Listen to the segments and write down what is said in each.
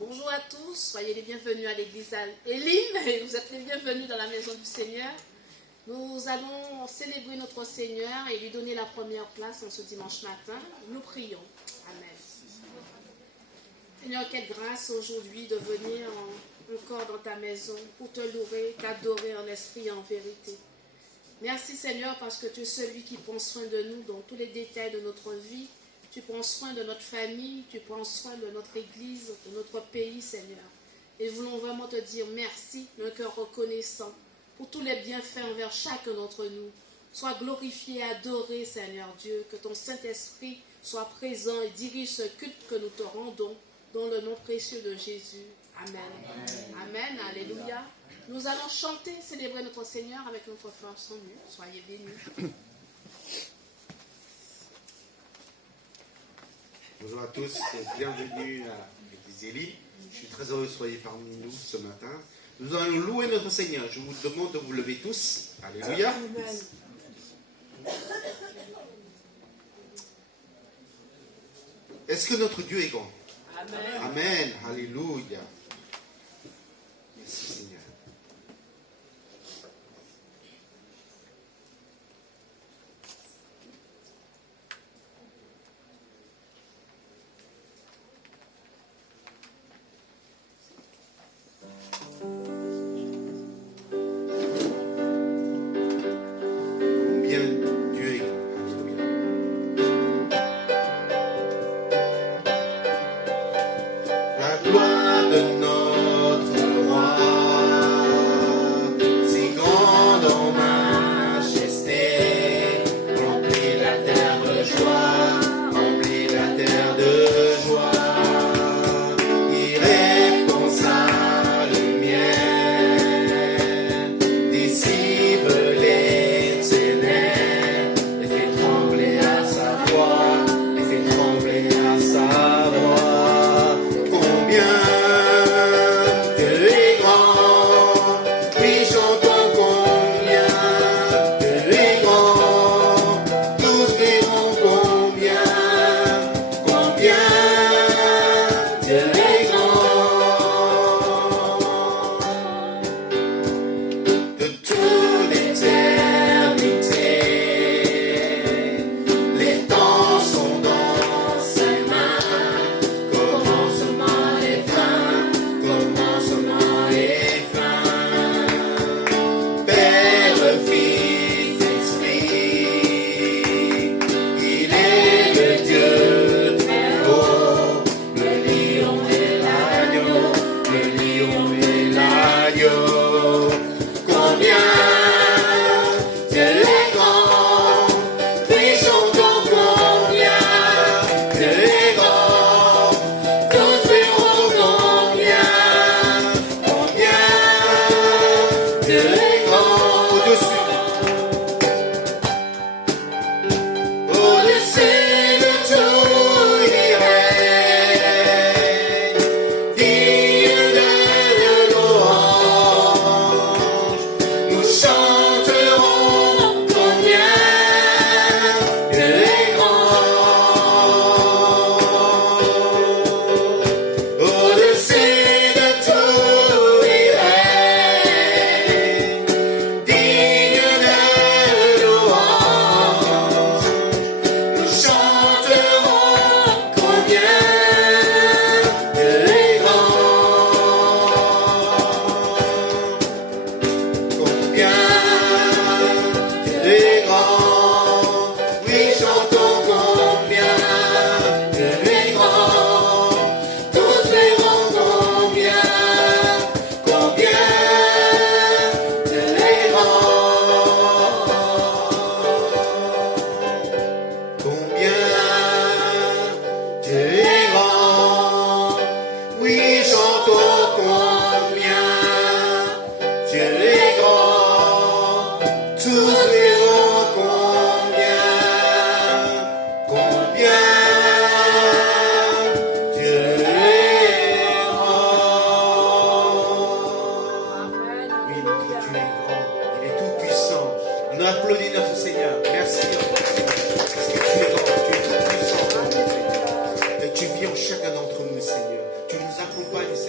Bonjour à tous, soyez les bienvenus à l'église Elim et vous êtes les bienvenus dans la maison du Seigneur. Nous allons célébrer notre Seigneur et lui donner la première place en ce dimanche matin. Nous prions. Amen. Seigneur, quelle grâce aujourd'hui de venir encore dans ta maison pour te louer, t'adorer en esprit et en vérité. Merci Seigneur parce que tu es celui qui prend soin de nous dans tous les détails de notre vie. Tu prends soin de notre famille, tu prends soin de notre église, de notre pays Seigneur. Et nous voulons vraiment te dire merci d'un cœur reconnaissant pour tous les bienfaits envers chacun d'entre nous. Sois glorifié, adoré Seigneur Dieu, que ton Saint-Esprit soit présent et dirige ce culte que nous te rendons dans le nom précieux de Jésus. Amen. Amen. Amen. Alléluia. Nous allons chanter, célébrer notre Seigneur avec notre frère Samuel. Soyez bénis. Bonjour à tous, bienvenue à l'église Elim. Je suis très heureux que vous soyez parmi nous ce matin. Nous allons louer notre Seigneur. Je vous demande de vous lever tous. Alléluia. Est-ce que notre Dieu est grand? Amen. Amen. Alléluia. Merci Seigneur.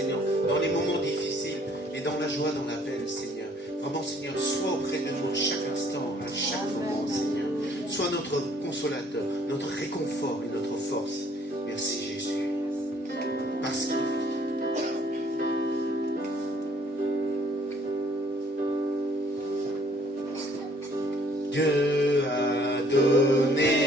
Seigneur, dans les moments difficiles et dans la joie, dans la peine, Seigneur. Vraiment, Seigneur, sois auprès de nous à chaque instant, à chaque moment, Seigneur. Sois notre consolateur, notre réconfort et notre force. Merci, Jésus. Parce que Dieu a donné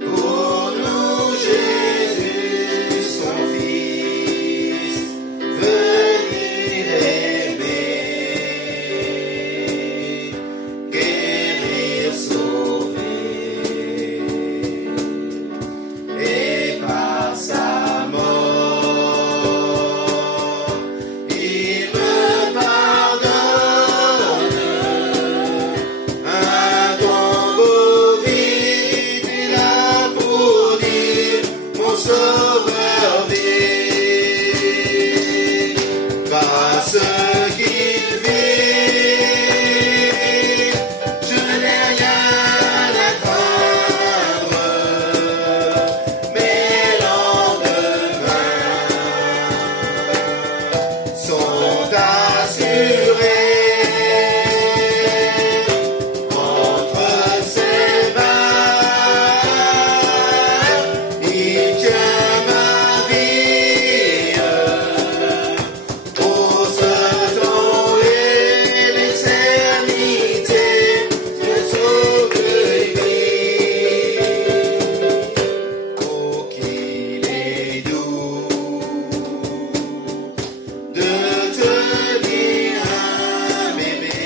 pour nous Jésus, son Fils, venir aimer, guérir, sauver, et par sa mort, il me pardonne. Sauveur vit, parce qu'il vit, je n'ai rien à craindre, mes lendemains sont assurés entre ses mains. Il tient ma vie pour ce temps et l'éternité. Je sauve lui. Oh, qu'il est doux de tenir un bébé,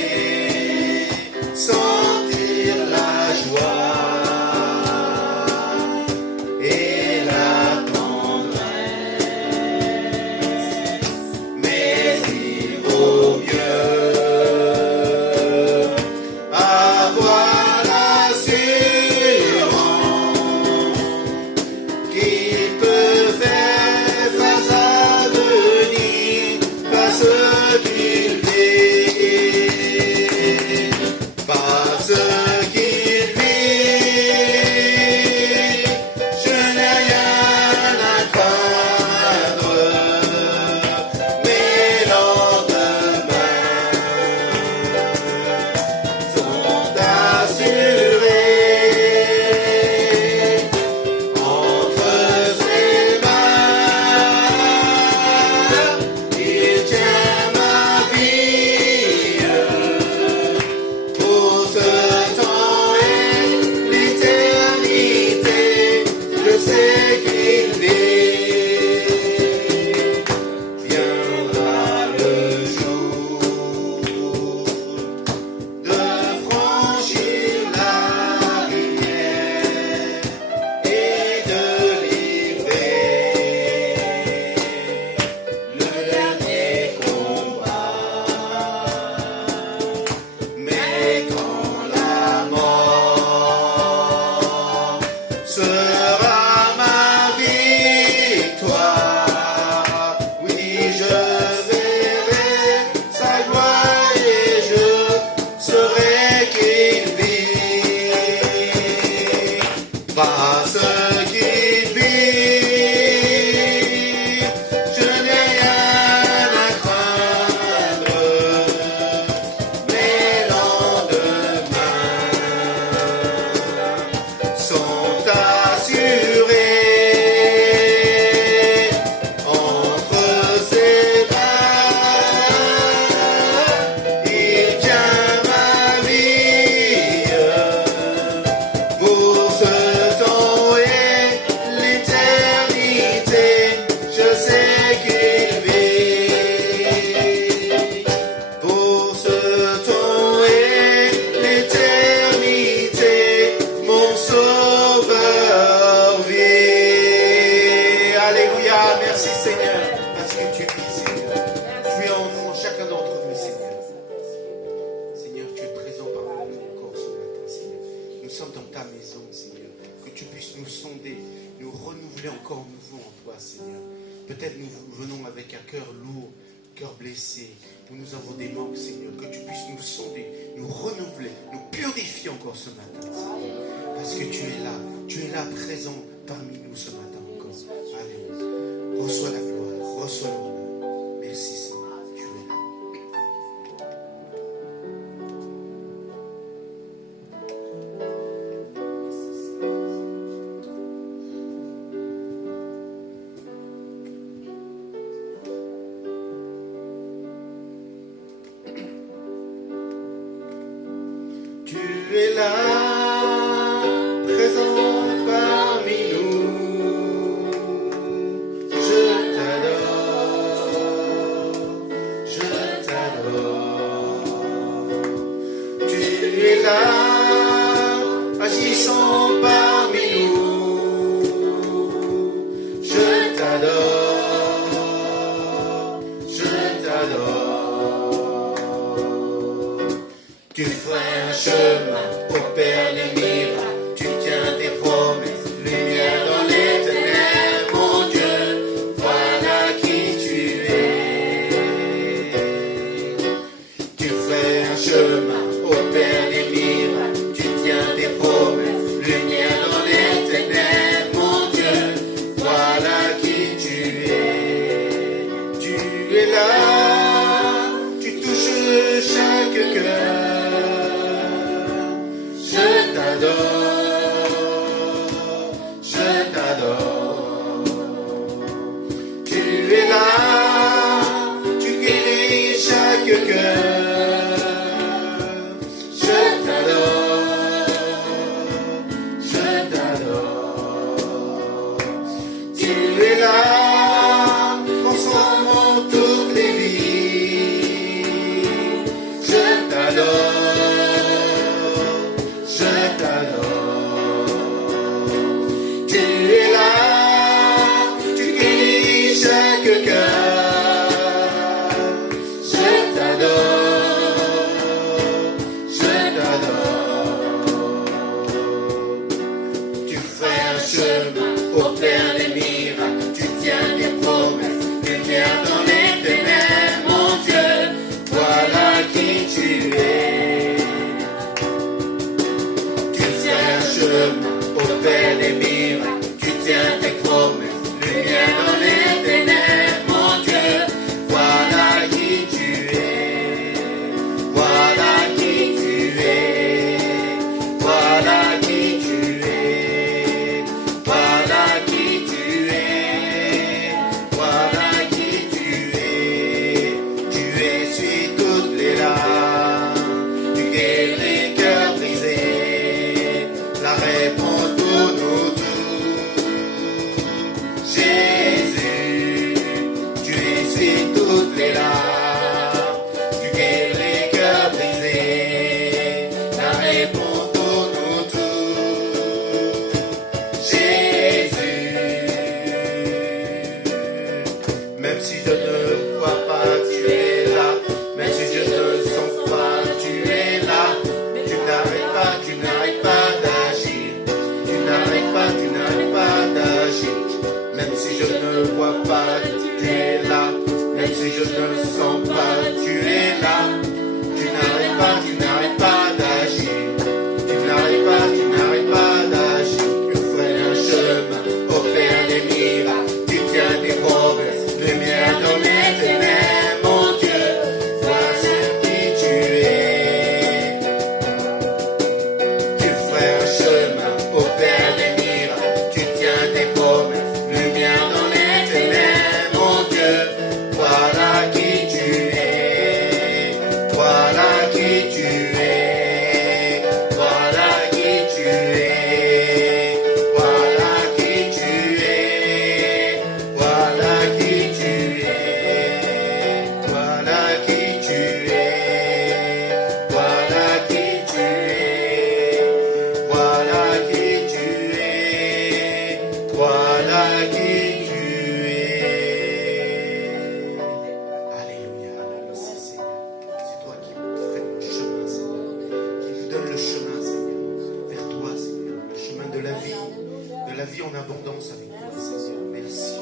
sentir la joie et la tendresse, mais il vaut mieux avoir l'assurance qu'il peut faire face à venir, parce qu'il vit, parce qu'il vit, je n'ai rien à craindre, mes lendemains sont assurés entre ses mains. Il tient ma vie pour ce temps et l'éternité. Je sais qu'il vit. Viendra le jour de franchir la rivière et de livrer le dernier combat. Mais quand la mort sera ma victoire, oui, je verrai sa gloire et je saurai qu'il vit, parce qu'il vit, je n'ai rien à craindre, mes lendemains sont assurés entre ses mains. Il tient ma vie pour ce temps et l'éternité. Je sais qu'il vit pour ce temps et l'éternité. Mon sauveur vit. Alléluia, merci Seigneur, parce que tu vis, Seigneur. Tu es en nous, en chacun d'entre nous, Seigneur. Seigneur, tu es présent parmi nous encore ce matin, Seigneur. Nous sommes dans ta maison, Seigneur. Que tu puisses nous sonder, nous renouveler encore nouveau en toi, Seigneur. Peut-être nous venons avec un cœur lourd, cœur blessé, où nous avons des manques, Seigneur. Que tu puisses nous sonder, nous renouveler, nous purifier encore ce matin, Seigneur. Parce que tu es là présent parmi nous ce matin encore. Alléluia. t'adore, je t'adore. Tu ferais un chemin, opères les miracles, tu tiens tes promesses, lumière dans les ténèbres, mon Dieu, voilà qui tu es. Tu ferais un chemin, opères les miracles, tu tiens tes promesses, lumière dans les ténèbres, mon Dieu, voilà qui tu es. Tu es là, tu touches chaque cœur. Je t'adore, tu es là, tu guéris chaque cœur. Je t'adore, tu es là, transformant toutes les vies. Je t'adore. Tu es là, tu guéris chaque cœur. Je t'adore. Tu fais un chemin, opères les miracles, tu tiens des promesses, lumière dans les ténèbres, mon Dieu, voilà qui tu es. Tu fais un chemin, opères les miracles, tu tiens tes promesses, lumière dans les ténèbres, mon Dieu, voilà qui tu es, voilà qui tu es, voilà qui tu es, voilà qui tu es, voilà qui tu es. Tu essuies toutes les larmes, tu guéris les cœurs brisés, la réponse pour nous tous. Jésus, tu essuies toutes les larmes, tu guéris les cœurs brisés, la réponse pour nous tous. Jésus, même si je ne vois pas, tu es là, même si je ne sens pas, tu es là, tu n'arrêtes pas d'agir, tu n'arrêtes pas d'agir, même si je ne vois pas, tu es là, même si je ne sens pas, tu es là, tu n'arrêtes pas d'agir, tu n'arrêtes pas d'agir, tu fais un chemin, opères des miracles, tu tiens des promesses, lumière dans les ténèbres, mon Dieu, voilà ce qui tu es. Tu ferais un chemin, opères des miracles, tu tiens tes promesses, lumière dans les ténèbres, mon Dieu, voilà qui tu es, voilà qui tu es, voilà qui tu es, voilà qui tu es, voilà qui tu es, voilà qui tu es, voilà qui tu es, voilà qui tu es, voilà qui tu es. Alléluia, merci Seigneur. C'est toi qui nous fais le chemin, Seigneur, qui nous donne le chemin, Seigneur, vers toi, Seigneur, le chemin de la vie en abondance avec toi, Seigneur. Merci.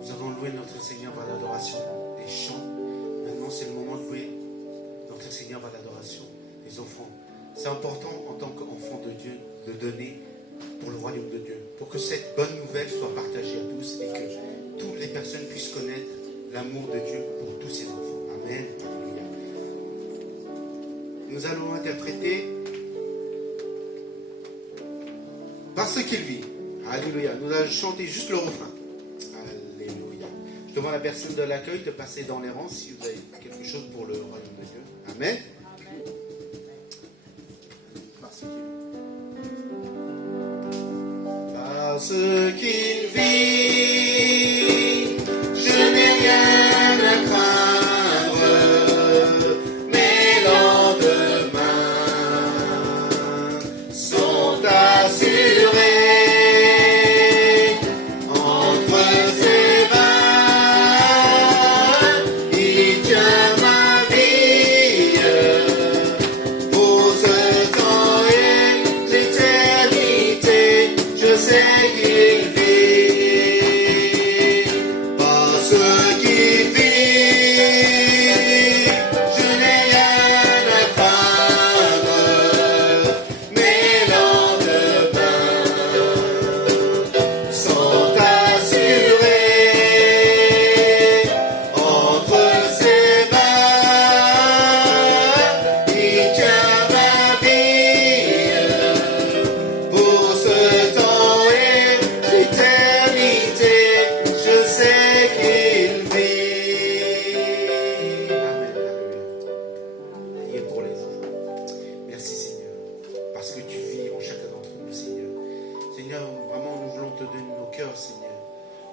Nous avons loué notre Seigneur par l'adoration des chants. Maintenant, c'est le moment de louer notre Seigneur par l'adoration des offrandes. C'est important en tant qu'enfant de Dieu de donner pour le royaume de Dieu, pour que cette bonne nouvelle soit partagée à tous et que toutes les personnes puissent connaître l'amour de Dieu pour tous ses enfants. Amen. Alléluia. Nous allons interpréter parce qu'il vit. Alléluia. Nous allons chanter juste le refrain. Alléluia. Je demande à la personne de l'accueil de passer dans les rangs si vous avez quelque chose pour le royaume de Dieu. Amen. Parce qu'il vit. Parce qu'il vit, je n'ai rien à craindre. Mes lendemains sont assurés. En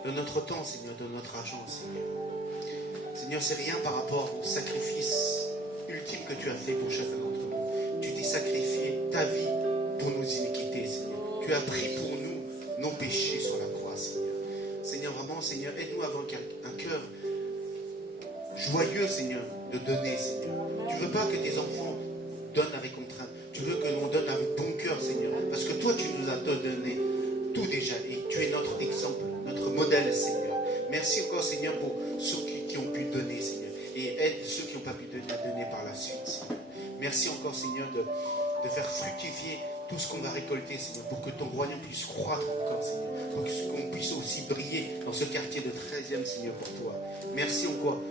de notre temps, Seigneur, de notre argent, Seigneur. Seigneur, c'est rien par rapport au sacrifice ultime que tu as fait pour chacun d'entre nous. Tu t'es sacrifié ta vie pour nos iniquités, Seigneur. Tu as pris pour nous nos péchés sur la croix, Seigneur. Seigneur, vraiment, Seigneur, aide-nous à avoir un cœur joyeux, Seigneur, de donner, Seigneur. Tu ne veux pas que tes enfants donnent avec contrainte. Tu veux que l'on donne avec bon cœur, Seigneur. Parce que toi, tu nous as donné tout déjà. Et tu es notre exemple, notre modèle, Seigneur. Merci encore, Seigneur, pour ceux qui ont pu donner, Seigneur. Et aide ceux qui n'ont pas pu donner à donner par la suite, Seigneur. Merci encore, Seigneur, de faire fructifier tout ce qu'on va récolter, Seigneur, pour que ton royaume puisse croître encore, Seigneur. Pour qu'on puisse aussi briller dans ce quartier de 13e, Seigneur, pour toi. Merci encore,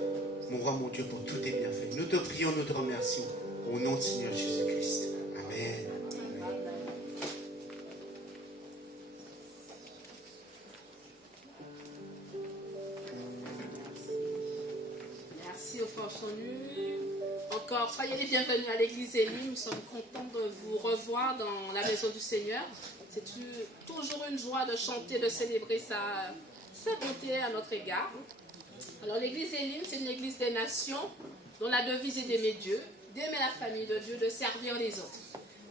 mon roi, mon Dieu, pour tous tes bienfaits. Nous te prions, nous te remercions. Au nom de Seigneur Jésus-Christ. Amen. Merci aux frères Chonu. Encore, soyez les bienvenus à l'église Élie. Nous sommes contents de vous revoir dans la maison du Seigneur. C'est toujours une joie de chanter, de célébrer sa bonté à notre égard. Alors l'église Élie, c'est une église des nations dont la devise est d'aimer Dieu, d'aimer la famille de Dieu, de servir les autres.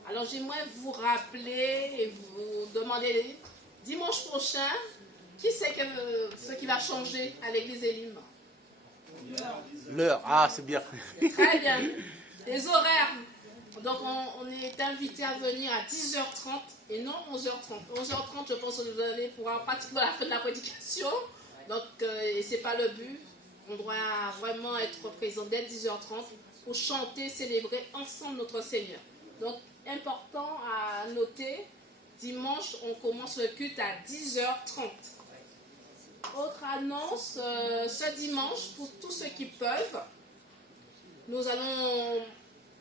Alors j'aimerais vous rappeler et vous demander dimanche prochain, qui sait ce qui va changer à l'église Élim? L'heure, ah c'est bien. Très bien. Les horaires. Donc on est invité à venir à 10h30 et non 11h30. 11h30, je pense que vous allez pouvoir pratiquement à la fin de la prédication. Donc et c'est pas le but. On doit vraiment être présent dès 10h30 pour chanter, célébrer ensemble notre Seigneur. Donc important à noter, dimanche on commence le culte à 10h30. Autre annonce, ce dimanche, pour tous ceux qui peuvent, nous allons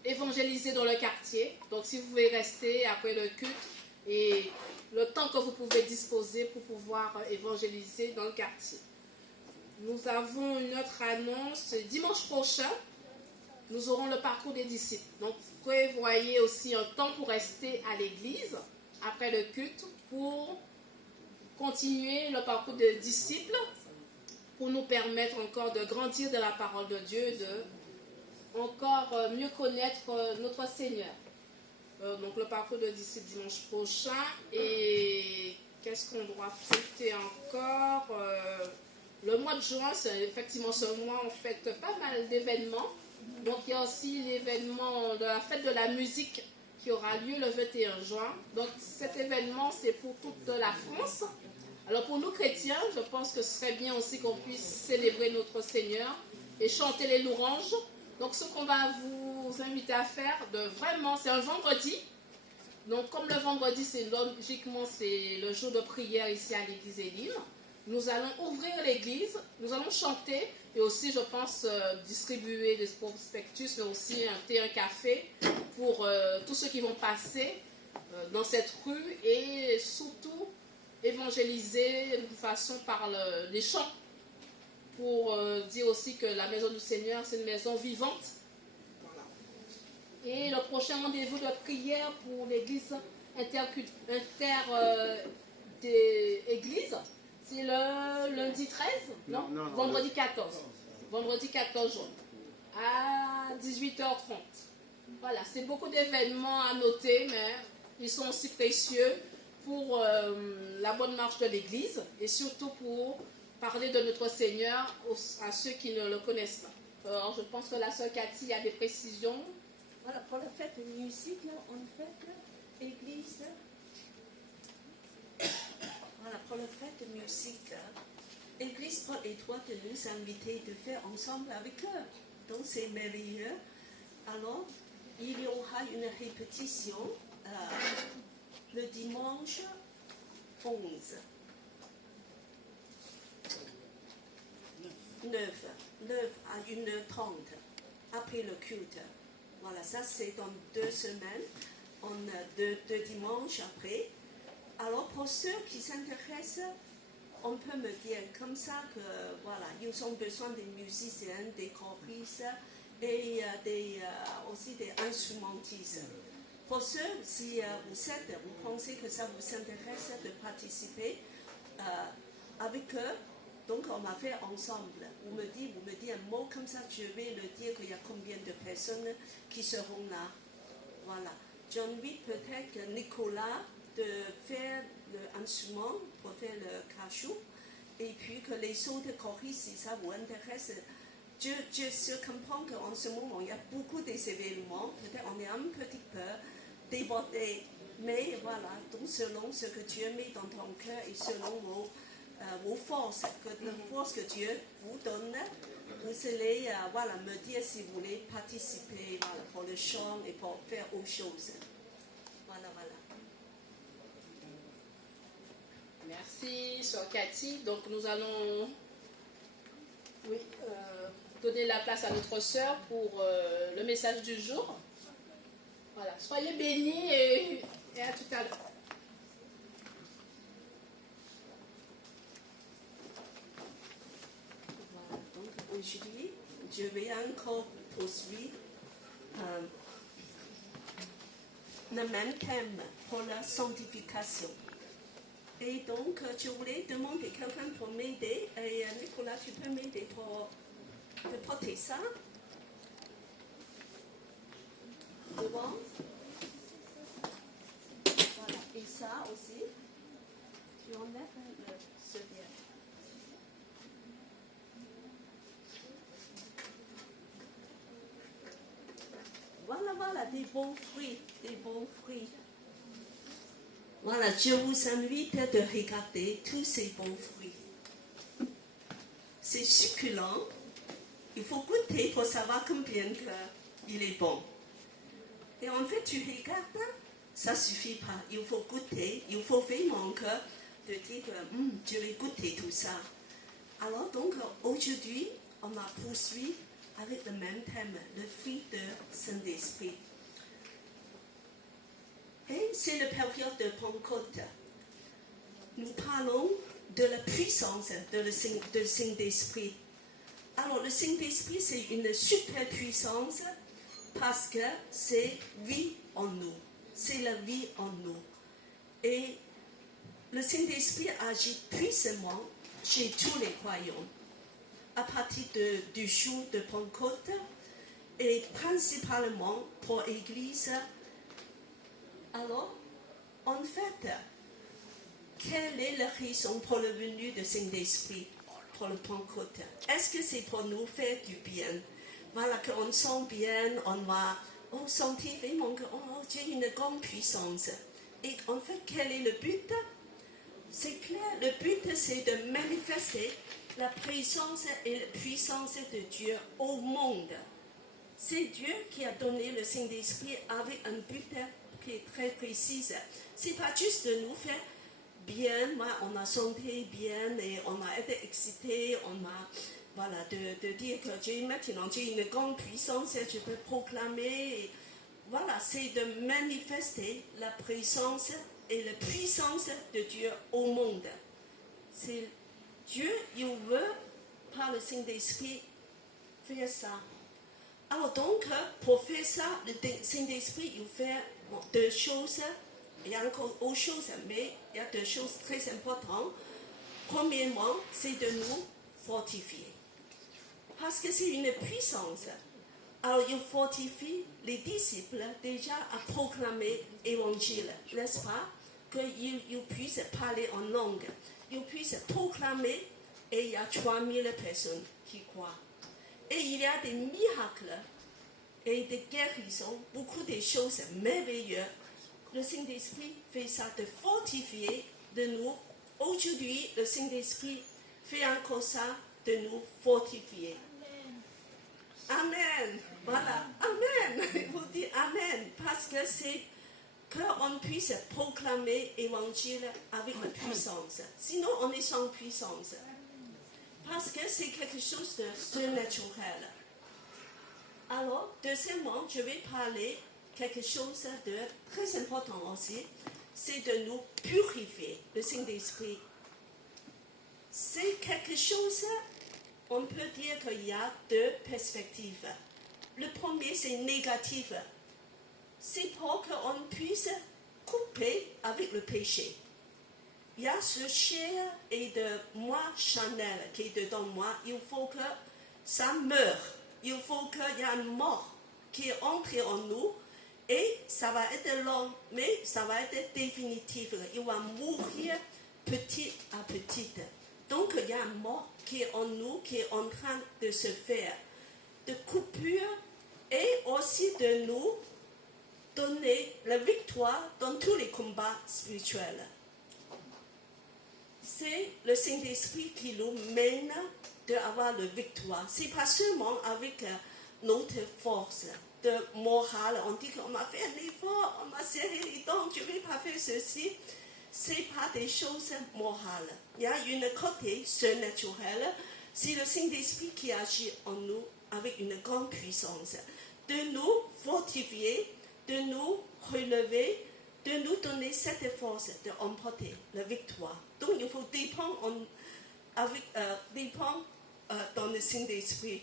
évangéliser dans le quartier. Donc si vous pouvez rester après le culte et le temps que vous pouvez disposer pour pouvoir évangéliser dans le quartier. Nous avons une autre annonce. Dimanche prochain, nous aurons le parcours des disciples. Donc prévoyez aussi un temps pour rester à l'église après le culte pour continuer le parcours des disciples pour nous permettre encore de grandir dans la parole de Dieu, de encore mieux connaître notre Seigneur. Donc le parcours de disciples dimanche prochain. Et qu'est-ce qu'on doit fêter encore? Le mois de juin, c'est effectivement ce mois, on fête pas mal d'événements. Donc il y a aussi l'événement de la fête de la musique qui aura lieu le 21 juin. Donc cet événement, c'est pour toute la France. Alors pour nous chrétiens, je pense que ce serait bien aussi qu'on puisse célébrer notre Seigneur et chanter les louanges. Donc ce qu'on va vous inviter à faire, vraiment, c'est un vendredi. Donc comme le vendredi, logiquement, c'est le jour de prière ici à l'église Élim. Nous allons ouvrir l'église, nous allons chanter et aussi, je pense, distribuer des prospectus, mais aussi un thé, un café pour tous ceux qui vont passer dans cette rue et surtout évangéliser de façon par les chants pour dire aussi que la maison du Seigneur, c'est une maison vivante. Voilà. Et le prochain rendez-vous de prière pour l'église des églises, c'est le lundi 13, non, vendredi 14. Vendredi 14 juin, à 18h30. Voilà, c'est beaucoup d'événements à noter, mais ils sont aussi précieux pour la bonne marche de l'Église et surtout pour parler de notre Seigneur à ceux qui ne le connaissent pas. Alors, je pense que la sœur Cathy a des précisions. Voilà, pour la fête de musique, on fête l'église. Voilà, pour la fête de musique, l'église Paul et toi de nous inviter de faire ensemble avec eux. Donc c'est merveilleux. Alors, il y aura une répétition le dimanche 11. 9 à 1h30 après le culte. Voilà, ça c'est dans 2 semaines, deux dimanches après. Alors pour ceux qui s'intéressent, on peut me dire comme ça que voilà, ils ont besoin des musiciens, des choristes et aussi des instrumentistes. Pour ceux, si vous pensez que ça vous intéresse de participer avec eux, donc on m'a fait ensemble. Vous me dites un mot comme ça, je vais le dire qu'il y a combien de personnes qui seront là. Voilà. J'invite peut-être Nicolas de faire l'instrument pour faire le cachou. Et puis que les autres choristes, si ça vous intéresse, je comprends qu'en ce moment, il y a beaucoup d'événements. Peut-être on est un petit peu débordé. Mais voilà, donc selon ce que Dieu met dans ton cœur et selon vos forces, la force que Dieu vous donne, vous allez voilà, me dire si vous voulez participer voilà, pour le chant et pour faire autre chose. Voilà. Merci, Sœur Cathy. Donc nous allons donner la place à notre sœur pour le message du jour. Voilà, soyez bénis et à tout à l'heure. Voilà, donc aujourd'hui, je vais encore poursuivre le même thème pour la sanctification. Et donc, je voulais demander quelqu'un pour m'aider. Et Nicolas, tu peux m'aider pour porter ça devant. Voilà, et ça aussi. Tu enlèves le serviette. Voilà, des bons fruits. Voilà, je vous invite de regarder tous ces bons fruits. C'est succulent. Il faut goûter pour savoir combien il est bon. Et en fait, tu regardes, ça ne suffit pas. Il faut goûter. Il faut vraiment de dire je vais goûter tout ça. Alors donc, aujourd'hui, on a poursuivi avec le même thème, le fruit de Saint-Esprit. Et c'est la période de Pentecôte. Nous parlons de la puissance de Saint-Esprit. Alors, le Saint-Esprit, c'est une super puissance parce que c'est vie en nous. C'est la vie en nous. Et le Saint-Esprit agit puissamment chez tous les croyants. À partir du jour de Pentecôte et principalement pour l'Église. Alors, en fait, quelle est la raison pour la venue de Saint-Esprit pour le Pentecôte? Est-ce que c'est pour nous faire du bien? Voilà, qu'on sent bien, on va sentir vraiment que j'ai une grande puissance. Et en fait, quel est le but? C'est clair, le but c'est de manifester la présence et la puissance de Dieu au monde. C'est Dieu qui a donné le Saint-Esprit avec un but qui est très précis. C'est pas juste de nous faire bien, on a senti bien et on a été excité, on a voilà, de dire que maintenant j'ai une grande puissance et je peux proclamer. Et, voilà, c'est de manifester la présence et la puissance de Dieu au monde. C'est Dieu, il veut, par le Saint-Esprit, faire ça. Alors donc, pour faire ça, le Saint-Esprit, il fait deux choses. Il y a encore autre chose, mais il y a deux choses très importantes. Premièrement, c'est de nous fortifier. Parce que c'est une puissance. Alors, il fortifie les disciples déjà à proclamer l'évangile, n'est-ce pas? Qu'ils puissent parler en langue, ils puissent proclamer, et il y a 3000 personnes qui croient. Et il y a des miracles et des guérisons, beaucoup de choses merveilleuses. Le Saint-Esprit fait ça de fortifier de nous. Aujourd'hui, le Saint-Esprit fait encore ça de nous fortifier. Amen. Voilà. Amen. Il vous dit Amen. Parce que c'est qu'on puisse proclamer l'évangile avec la puissance. Sinon, on est sans puissance. Parce que c'est quelque chose de surnaturel. Alors, deuxièmement, je vais parler quelque chose de très important aussi. C'est de nous purifier, le Saint-Esprit. C'est quelque chose, on peut dire qu'il y a deux perspectives. Le premier, c'est négatif. C'est pour qu'on puisse couper avec le péché. il y a ce chair et de moi, Chanel, qui est dedans moi. Il faut que ça meure. Il faut qu'il y ait une mort qui est entrée en nous. Et ça va être long, mais ça va être définitif. Il va mourir petit à petit. Donc, il y a une mort qui est en nous, qui est en train de se faire. De coupure et aussi de nous donner la victoire dans tous les combats spirituels. C'est le Saint-Esprit qui nous mène d'avoir la victoire. Ce n'est pas seulement avec notre force de morale. On dit qu'on m'a fait un effort, on m'a serré les dents, je ne vais pas faire ceci. Ce n'est pas des choses morales. Il y a une côté surnaturelle. C'est le Saint-Esprit qui agit en nous avec une grande puissance. De nous fortifier, de nous relever, de nous donner cette force d'emporter la victoire. Donc il faut dépendre, dépendre dans le Saint-Esprit.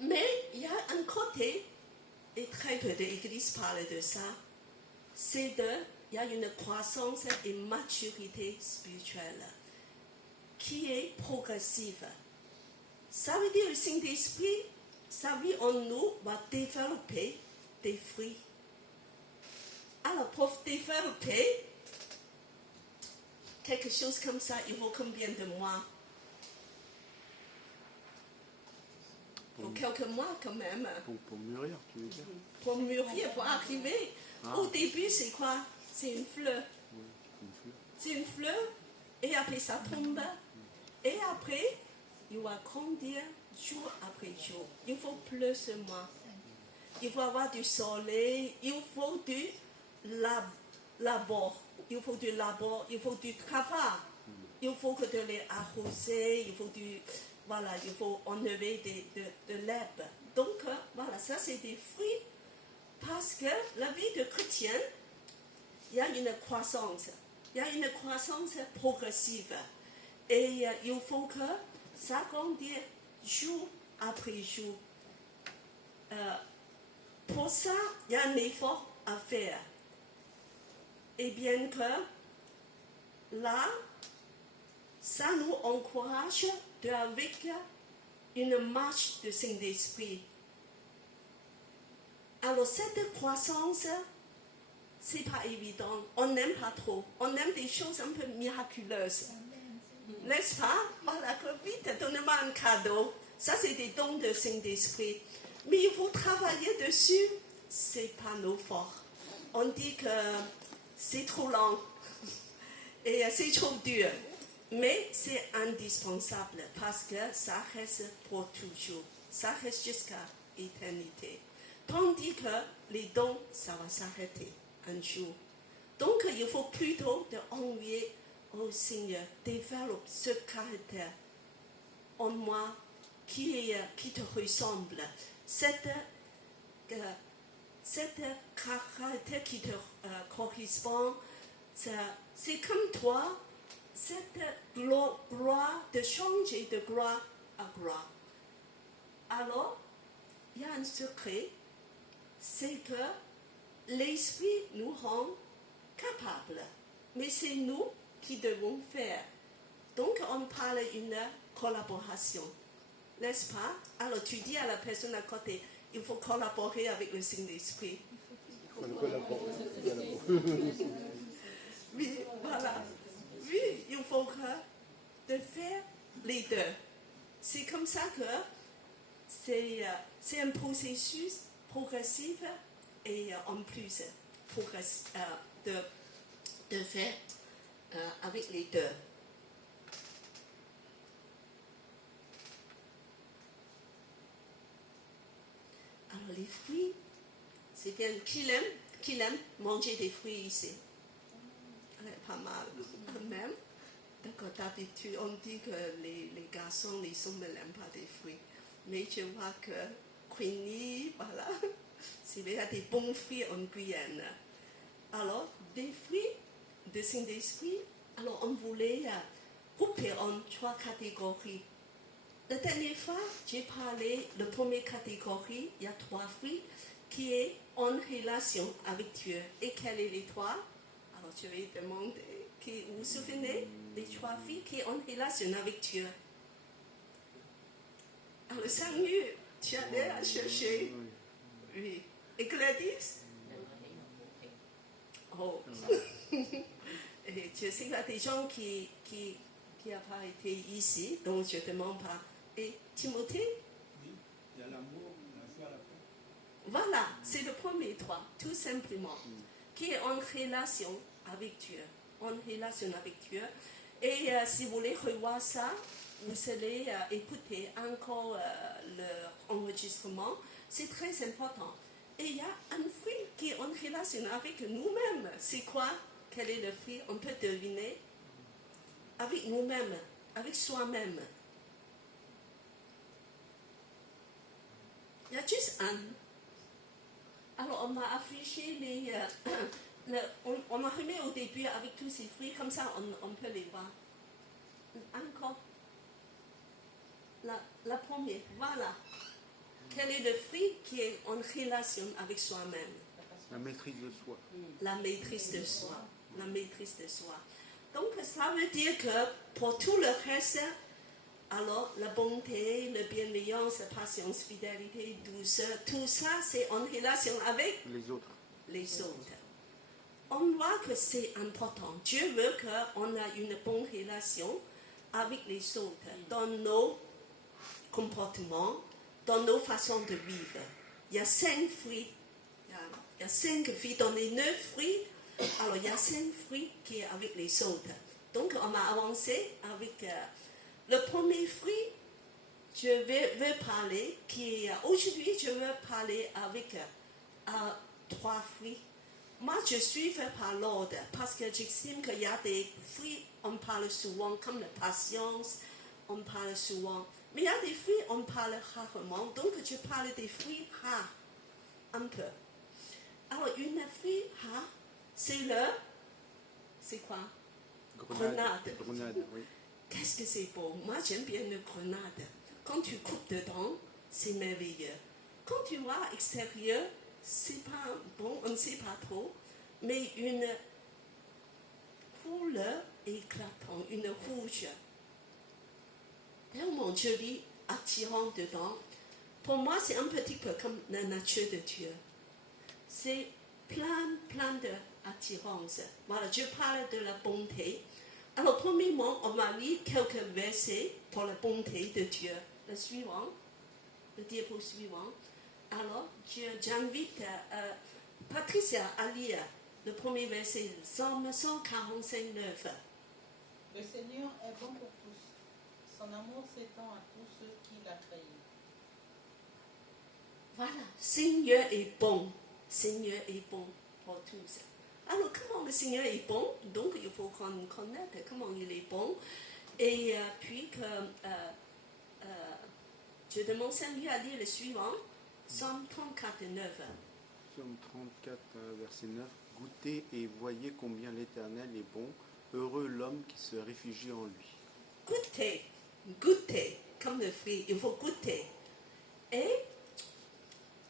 Mais il y a un côté, et très peu d'églises parlent de ça, il y a une croissance et maturité spirituelle qui est progressive. Ça veut dire que le Saint-Esprit, sa vie en nous va développer des fruits. Alors pour développer quelque chose comme ça, il faut combien de mois? Pour quelques mois quand même. Pour mûrir, tu veux dire? Pour mûrir, pour arriver. Au début, c'est quoi? C'est une fleur. C'est une fleur, et après ça tombe. Et après, il va grandir jour après jour. Il faut plus mois. Il faut avoir du soleil, il faut du labeur. Il faut du labeur, il faut du travail. Il faut que de les arroser, il faut enlever de l'herbe. Donc, voilà, ça c'est des fruits. Parce que la vie de chrétien, il y a une croissance. Il y a une croissance progressive. Et il faut que ça grandisse jour après jour. Pour ça, il y a un effort à faire. Et bien que là, ça nous encourage avec une marche de Saint-Esprit. Alors cette croissance, c'est pas évident. On n'aime pas trop. On aime des choses un peu miraculeuses. N'est-ce pas? Voilà, que vite, donne-moi un cadeau. Ça, c'est des dons de Saint-Esprit. Mais il faut travailler dessus. C'est pas nos forces. On dit que c'est trop lent et c'est trop dur. Mais c'est indispensable parce que ça reste pour toujours. Ça reste jusqu'à l'éternité. Tandis que les dons, ça va s'arrêter un jour. Donc, il faut plutôt envoyer au Seigneur, développe ce caractère en moi qui te ressemble. Cette caractère qui te correspond, c'est comme toi, cette gloire de changer de gloire à gloire. Alors, il y a un secret, c'est que l'Esprit nous rend capables, mais c'est nous qui devons faire. Donc, on parle d'une collaboration, n'est-ce pas? Alors, tu dis à la personne à côté, il faut collaborer avec le Saint-Esprit. Oui, voilà. Oui, il faut de faire les deux. C'est comme ça que c'est un processus progressif et en plus de faire avec les deux. Alors les fruits, c'est bien. Qui aime manger des fruits ici? Pas mal, même. D'accord, d'habitude, on dit que les garçons, les hommes ne l'aiment pas des fruits. Mais je vois que Queenie, voilà, c'est déjà des bons fruits en Guyane. Alors, des fruits de Saint-Esprit, alors on voulait couper en 3 catégories. La dernière fois, j'ai parlé de la première catégorie, il y a 3 fruits, qui est en relation avec Dieu. Et quels sont les 3? Alors, je vais demander vous vous souvenez des 3 filles qui ont une relation avec Dieu. Alors, 5 minutes, tu allais la chercher. Oui. Et Gladys? Oh. Et je sais qu'il y a des gens qui n'ont pas été ici, donc je ne demande pas. Et Timothée? Oui, il y a l'amour, la foi, la paix. Voilà, c'est le premier 3, tout simplement. Qui est en relation avec Dieu. En relation avec Dieu. Et si vous voulez revoir ça, vous allez écouter encore l'enregistrement. C'est très important. Et il y a un fruit qui est en relation avec nous-mêmes. C'est quoi? Quel est le fruit? On peut deviner. Avec nous-mêmes, avec soi-même. Il y a juste un. Alors, on a affiché on a remis au début avec tous ces fruits, comme ça on peut les voir. Encore. La première, voilà. Quel est le fruit qui est en relation avec soi-même? La maîtrise de soi. La maîtrise de soi. La maîtrise de soi. Donc, ça veut dire que pour tout le reste, alors la bonté, la bienveillance, la patience, fidélité, douceur, tout ça, c'est en relation avec Les autres. les autres. On voit que c'est important. Dieu veut qu'on ait une bonne relation avec les autres dans nos comportements, dans nos façons de vivre. Il y a 5 fruits. Il y a 5 fruits. Dans les 9 fruits, alors il y a 5 fruits qui sont avec les autres. Donc on a avancé avec le premier fruit. Je veux parler, aujourd'hui je veux parler avec 3 fruits. Moi, je suis fait par l'ordre parce que j'estime qu'il y a des fruits, on parle souvent, comme la patience, on parle souvent. Mais il y a des fruits, on parle rarement. Donc, je parle des fruits rares, un peu. Alors, une fruit rare, c'est quoi? Grenade. Grenade, oui. Qu'est-ce que c'est beau? Moi, j'aime bien le grenade. Quand tu coupes dedans, c'est merveilleux. Quand tu vois à l'extérieur, c'est pas bon, on ne sait pas trop, mais une couleur éclatante, une rouge, tellement jolie, attirant dedans. Pour moi, c'est un petit peu comme la nature de Dieu. C'est plein d'attirance. Voilà, je parle de la bonté. Alors, premièrement, on va lire quelques versets pour la bonté de Dieu. Le suivant, le diapo suivant. Alors, j'invite Patricia à lire le premier verset, Psaume 145, 9. Le Seigneur est bon pour tous. Son amour s'étend à tous ceux qui l'a créé. Voilà, Seigneur est bon. Seigneur est bon pour tous. Alors, comment le Seigneur est bon? Donc, il faut qu'on connaisse comment il est bon. Et puis, je demande Saint-Louis à lire le suivant. Psaume 34, 9. Psaume 34, verset 9. Goûtez et voyez combien l'Éternel est bon. Heureux l'homme qui se réfugie en lui. Goûter, comme le fruit, il faut goûter. Et,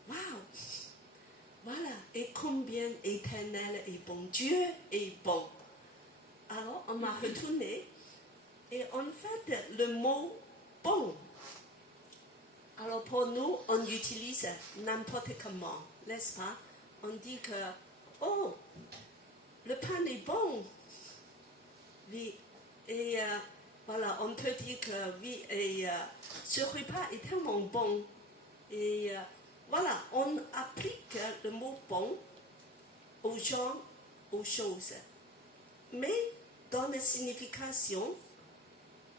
waouh, voilà, et combien l'Éternel est bon. Dieu est bon. Alors, on m'a retourné, et en fait, le mot bon. Alors pour nous, on utilise n'importe comment, n'est-ce pas? On dit que, oh, le pain est bon. Oui, et voilà, on peut dire que oui, et ce repas est tellement bon. Et voilà, on applique le mot bon aux gens, aux choses. Mais dans la signification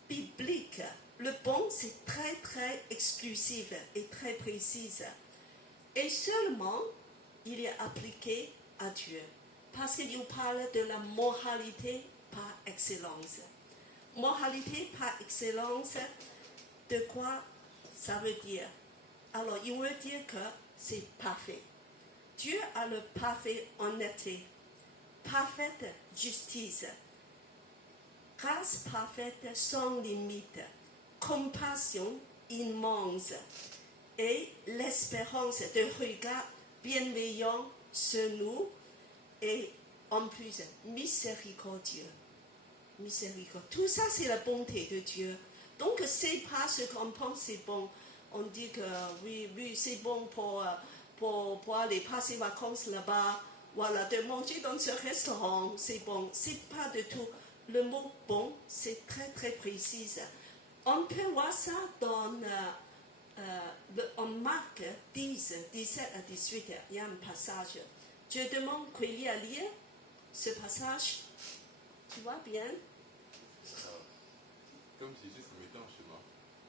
biblique, le bon, c'est très exclusif et très précis. Et seulement, il est appliqué à Dieu. Parce qu'il parle de la moralité par excellence. Moralité par excellence, de quoi ça veut dire? Alors, il veut dire que c'est parfait. Dieu a le parfait honnêteté, parfaite justice, grâce parfaite sans limite, compassion immense et l'espérance de regard bienveillant sur nous et en plus miséricordieux. miséricorde. Tout ça, c'est la bonté de Dieu. Donc, c'est pas ce qu'on pense, c'est bon. On dit que oui, c'est bon pour aller passer les vacances là-bas. Voilà, de manger dans ce restaurant, c'est bon. C'est pas du tout. Le mot bon, c'est très très précis. On peut voir ça dans en Marc 10, 17 à 18. Il y a un passage. Je demande Quélie à lire ce passage. Tu vois bien? Comme Jésus se mettait en chemin,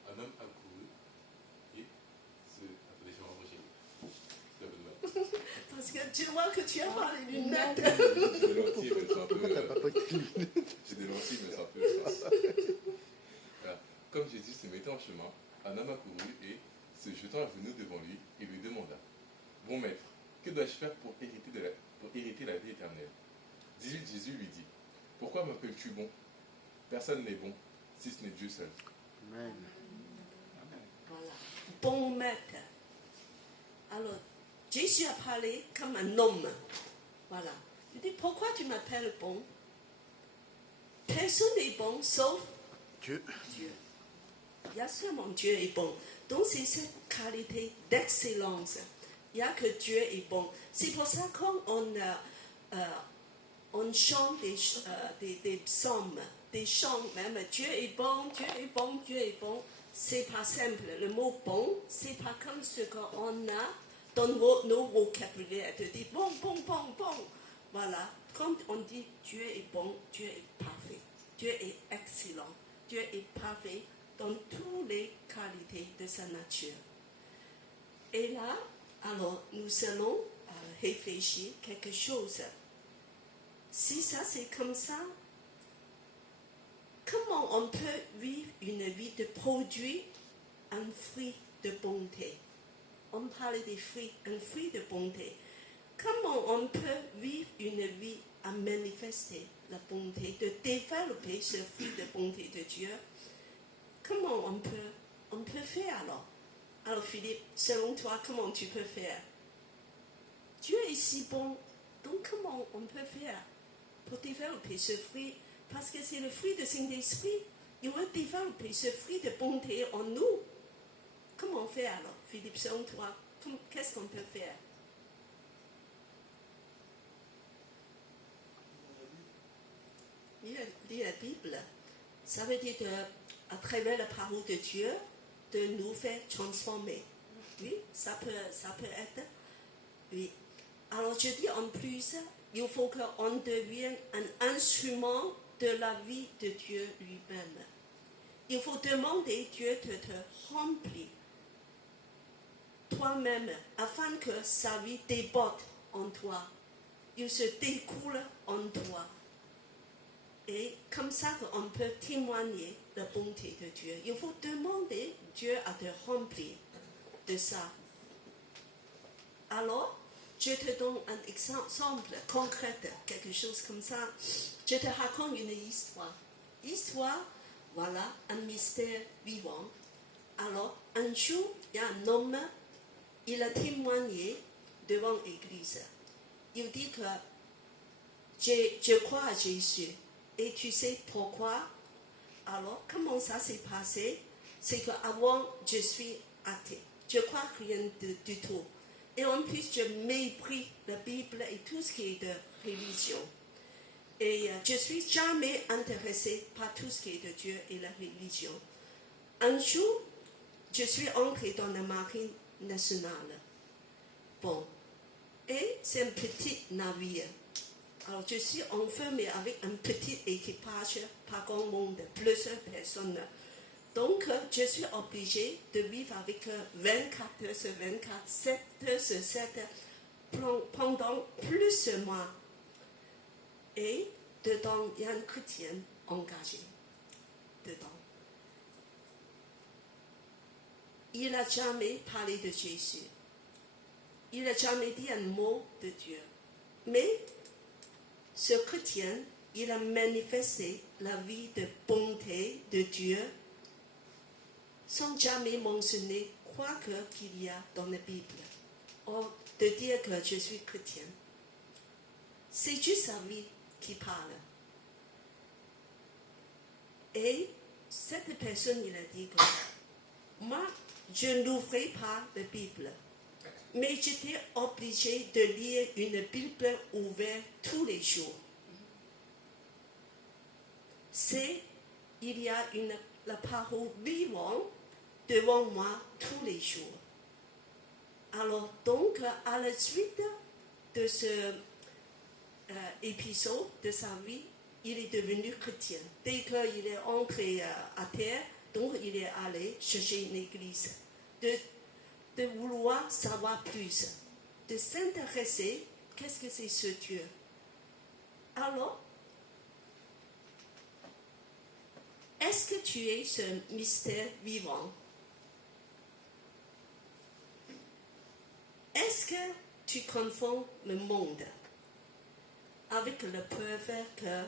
un homme accourut et se... Attendez, je vais m'approcher. Parce que tu vois que tu as pas les lunettes. J'ai des lentilles, mais c'est un peu... Pourquoi t'as pas pris de lunettes? J'ai des lentilles, mais c'est un peu... Voilà. Comme Jésus se mettait en chemin, un homme accourut et, se jetant à genoux devant lui, il lui demanda: Bon maître, que dois-je faire pour hériter la vie éternelle? Jésus lui dit: Pourquoi m'appelles-tu bon? Personne n'est bon, si ce n'est Dieu seul. Amen. Voilà. Bon maître. Alors, Jésus a parlé comme un homme. Voilà. Il dit, pourquoi tu m'appelles bon? Personne n'est bon sauf Dieu. Dieu. Il y a seulement Dieu est bon. Donc, c'est cette qualité d'excellence. Il n'y a que Dieu est bon. C'est pour ça qu'on chante des psaumes, des chants même. Dieu est bon, Dieu est bon, Dieu est bon. C'est pas simple. Le mot bon, c'est pas comme ce qu'on a dans nos vocabulaires. Tu dis bon, bon, bon, bon. Voilà. Quand on dit Dieu est bon, Dieu est parfait. Dieu est excellent. Dieu est parfait dans toutes les qualités de sa nature. Et là, alors, nous allons réfléchir quelque chose. Si ça c'est comme ça, comment on peut vivre une vie de produire un fruit de bonté? On parle des fruits, un fruit de bonté. Comment on peut vivre une vie à manifester la bonté, de développer ce fruit de bonté de Dieu? Comment on peut faire alors? Alors Philippe, selon toi, comment tu peux faire? Dieu est si bon, donc comment on peut faire pour développer ce fruit? Parce que c'est le fruit de Saint-Esprit. Il veut développer ce fruit de bonté en nous. Comment faire alors, Philippe, selon toi? Qu'est-ce qu'on peut faire? Lire la Bible, ça veut dire à travers la parole de Dieu, de nous faire transformer. Oui, ça peut être. Oui. Alors je dis en plus, il faut qu'on devienne un instrument de la vie de Dieu lui-même. Il faut demander Dieu de te remplir toi-même afin que sa vie déborde en toi. Il se découle en toi. Et comme ça qu'on peut témoigner la bonté de Dieu. Il faut demander Dieu à te remplir de ça. Alors, je te donne un exemple concret, quelque chose comme ça. Je te raconte une histoire. Histoire, voilà, un mystère vivant. Alors, un jour, il y a un homme, il a témoigné devant l'église. Il dit que je crois à Jésus. Et tu sais pourquoi? Alors, comment ça s'est passé? C'est qu'avant, je suis athée. Je crois rien du tout. Et en plus, je méprise la Bible et tout ce qui est de religion. Et je ne suis jamais intéressée par tout ce qui est de Dieu et la religion. Un jour, je suis entrée dans la marine nationale. Bon. Et c'est un petit navire. Alors, je suis enfermée avec un petit équipage, pas grand monde, plusieurs personnes. Donc, je suis obligée de vivre avec 24 heures sur 24, 7 heures sur 7, pendant plusieurs mois. Et dedans, il y a un chrétien engagé. Dedans. Il n'a jamais parlé de Jésus. Il n'a jamais dit un mot de Dieu. Mais ce chrétien, il a manifesté la vie de bonté de Dieu sans jamais mentionner quoi qu'il y a dans la Bible. Or, de dire que je suis chrétien. C'est juste sa vie qui parle. Et cette personne, il a dit que moi, je n'ouvrais pas la Bible, mais j'étais obligé de lire une Bible ouverte tous les jours. Il y a la parole vivante devant moi tous les jours. Alors donc, à la suite de ce épisode de sa vie, il est devenu chrétien. Dès qu'il est entré à terre, donc il est allé chercher une église, de vouloir savoir plus, de s'intéresser, qu'est-ce que c'est ce Dieu. Alors, est-ce que tu es ce mystère vivant? Est-ce que tu confonds le monde avec la preuve que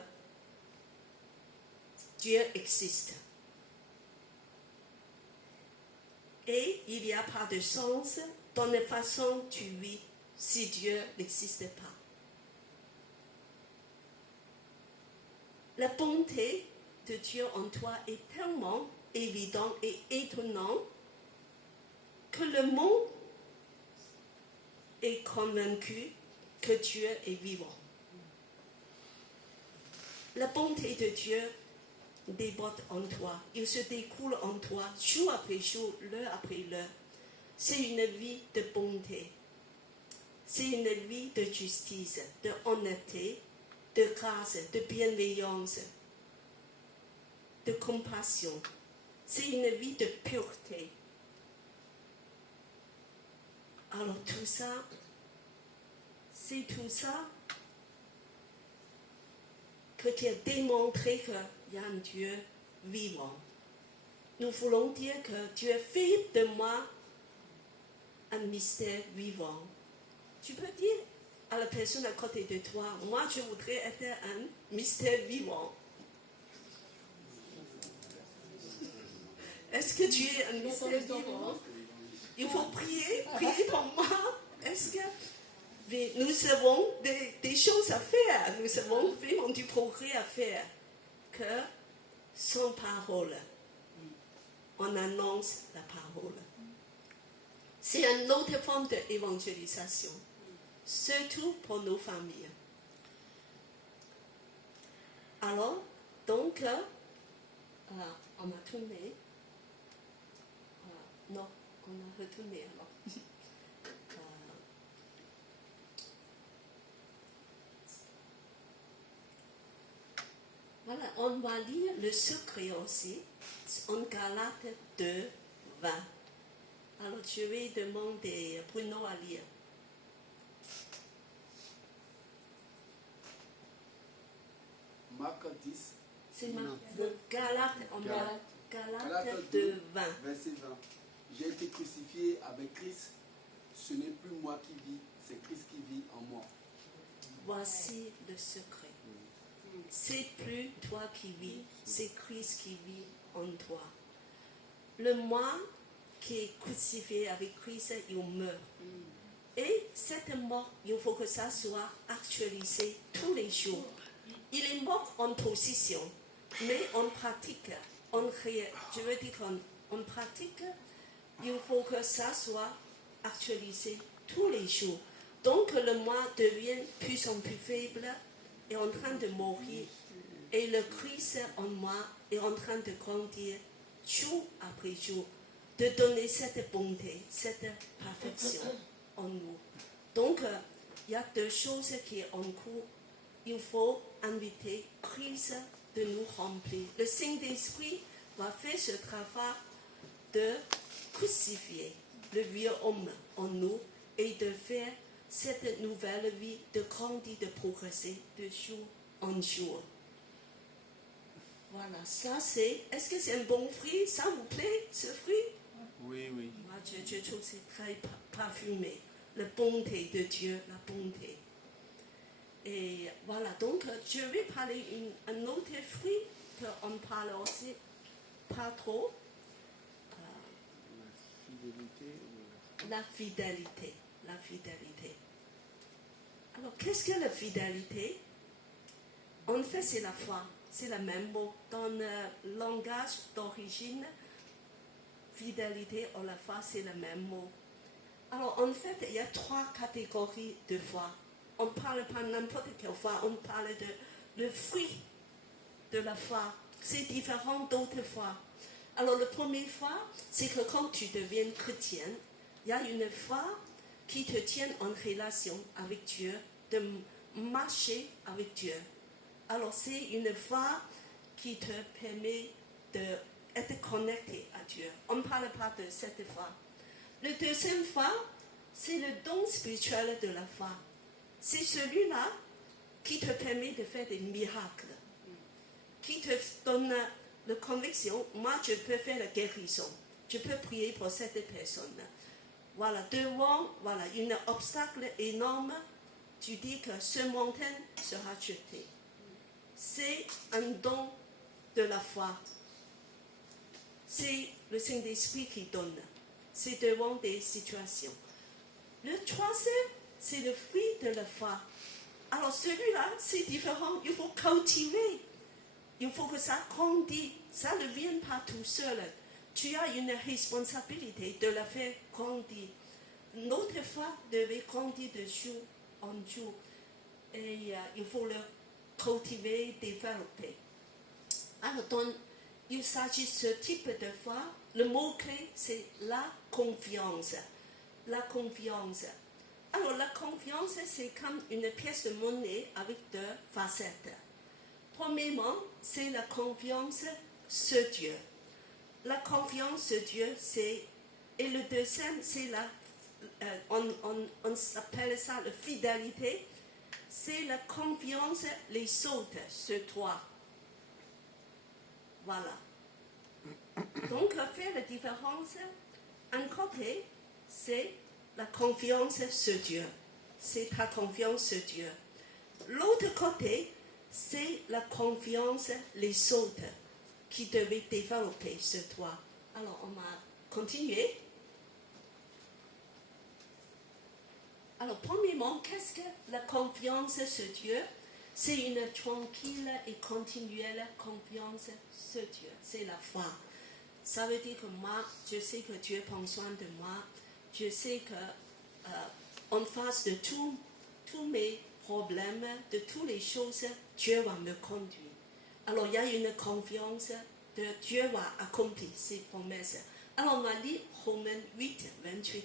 Dieu existe? Et il n'y a pas de sens dans la façon dont tu vis si Dieu n'existe pas. La bonté de Dieu en toi est tellement évidente et étonnante que le monde est convaincu que Dieu est vivant. La bonté de Dieu déborde en toi, il se découle en toi jour après jour, l'heure après l'heure. C'est une vie de bonté, c'est une vie de justice, de honnêteté, de grâce, de bienveillance, de compassion. C'est une vie de pureté. Alors tout ça, c'est tout ça que tu as démontré qu'il y a un Dieu vivant. Nous voulons dire que Dieu fait de moi un mystère vivant. Tu peux dire à la personne à côté de toi, moi je voudrais être un mystère vivant. Est-ce que tu es un mystère vivant? Il faut prier pour moi. Est-ce que nous avons des choses à faire, nous avons vraiment du progrès à faire, que sans parole, on annonce la parole. C'est une autre forme d'évangélisation, surtout pour nos familles. Alors, donc, on a tourné. Non, on a retourné alors. Voilà, on va lire le secret aussi en Galates 2, 20. Alors je vais demander à Bruno à lire. Marc 10, C'est Galates, on va Galates 2, 20. verset 20. J'ai été crucifié avec Christ. Ce n'est plus moi qui vis, c'est Christ qui vit en moi. Voici le secret. C'est plus toi qui vis, c'est Christ qui vit en toi. Le moi qui est crucifié avec Christ, il meurt. Et cette mort, il faut que ça soit actualisé tous les jours. Il est mort en position, mais en pratique, je veux dire en pratique, il faut que ça soit actualisé tous les jours. Donc le moi devient plus en plus faible, est en train de mourir, et le Christ en moi est en train de grandir jour après jour, de donner cette bonté, cette perfection en nous. Donc, il y a deux choses qui sont en cours. Il faut inviter Christ de nous remplir. Le Saint-Esprit va faire ce travail de crucifier le vieux homme en nous et de faire cette nouvelle vie, de grandir, de progresser de jour en jour. Voilà, ça c'est... Est-ce que c'est un bon fruit? Ça vous plaît, ce fruit? Oui, oui. Moi, je trouve que c'est très parfumé. La bonté de Dieu, la bonté. Et voilà, donc je vais parler un autre fruit qu'on parle aussi pas trop. La fidélité. La fidélité. Alors, qu'est-ce que la fidélité? En fait, c'est la foi. c'est le même mot. Dans le langage d'origine, fidélité à la foi, c'est le même mot. Alors, en fait, il y a 3 catégories de foi. On ne parle pas n'importe quelle foi, on parle de le fruit de la foi. C'est différent d'autres foi. Alors, la première foi, c'est que quand tu deviens chrétien, il y a une foi qui te tient en relation avec Dieu, de marcher avec Dieu. Alors, c'est une foi qui te permet d'être connecté à Dieu. On ne parle pas de cette foi. La deuxième foi, c'est le don spirituel de la foi. C'est celui-là qui te permet de faire des miracles, qui te donne la conviction, moi je peux faire la guérison, je peux prier pour cette personne. Voilà, devant un obstacle énorme, tu dis que ce montagne sera jeté. C'est un don de la foi. C'est le Saint-Esprit qui donne. C'est devant des situations. Le troisième, c'est le fruit de la foi. Alors celui-là, c'est différent. Il faut cultiver. Il faut que ça grandisse. Ça ne vient pas tout seul. Tu as une responsabilité de la faire grandir. Notre foi devait grandir de jour en jour. Et il faut le cultiver, développer. Alors, il s'agit de ce type de foi. Le mot-clé, c'est la confiance. La confiance. Alors, la confiance, c'est comme une pièce de monnaie avec 2 facettes. Premièrement, c'est la confiance sur Dieu. La confiance sur Dieu, et le deuxième, c'est on s'appelle ça la fidélité. C'est la confiance les autres sur toi. Voilà. Donc, faire la différence, un côté, c'est la confiance sur Dieu. C'est ta confiance sur Dieu. L'autre côté, c'est la confiance les autres qui devaient développer sur toi. Alors, on va continuer. Alors, premièrement, qu'est-ce que la confiance sur Dieu? C'est une tranquille et continuelle confiance sur Dieu. C'est la foi. Ça veut dire que moi, je sais que Dieu prend soin de moi. Je sais que en face de tous mes problèmes, de toutes les choses, Dieu va me conduire. Alors, il y a une confiance de Dieu va accomplir ses promesses. Alors, on va lire Romains 8, 28.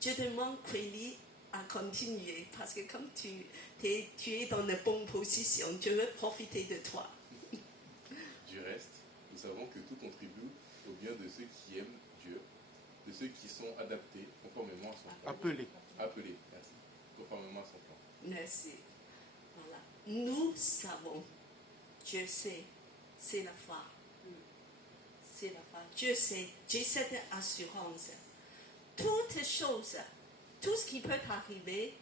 Je demande Kelly à continuer parce que comme tu es dans la bonne position, je veux profiter de toi. Du reste, nous savons que tout contribue au bien de ceux qui aiment Dieu, de ceux qui sont adaptés conformément à son plan. Appelés. Appelés, merci. Conformément à son plan. Merci. Voilà. Nous savons, Dieu sait, c'est la foi. C'est la foi. Dieu sait, j'ai cette assurance. Toutes choses, tout ce qui peut t'arriver,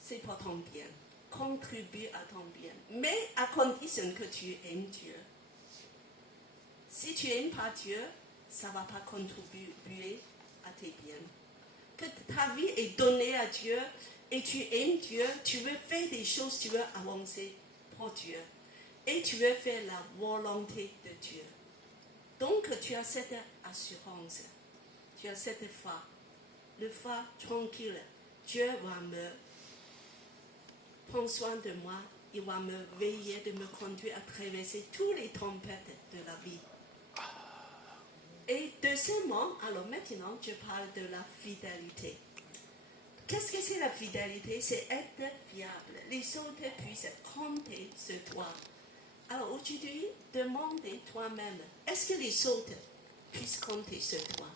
c'est pour ton bien. Contribue à ton bien. Mais à condition que tu aimes Dieu. Si tu n'aimes pas Dieu, ça ne va pas contribuer à tes biens. Que ta vie est donnée à Dieu et tu aimes Dieu, tu veux faire des choses, tu veux avancer pour Dieu. Et tu veux faire la volonté de Dieu. Donc tu as cette assurance, tu as cette foi. Le foi tranquille. Dieu va me prendre soin de moi, il va me veiller, de me conduire à traverser toutes les tempêtes de la vie. Et deuxièmement, alors maintenant, je parle de la fidélité. Qu'est-ce que c'est la fidélité? C'est être fiable. Les autres puissent compter sur toi. Alors aujourd'hui, demandez toi-même, est-ce que les autres puissent compter sur toi?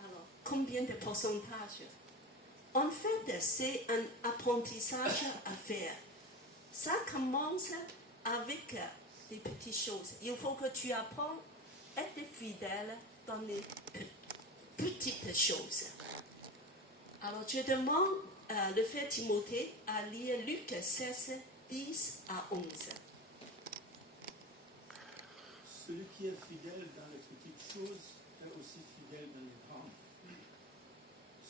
Alors, combien de pourcentage? En fait, c'est un apprentissage à faire. Ça commence avec des petites choses. Il faut que tu apprennes à être fidèle dans les petites choses. Alors, je demande le frère Timothée à lire Luc 16, 10 à 11. Celui qui est fidèle dans les petites choses est aussi fidèle dans les grandes.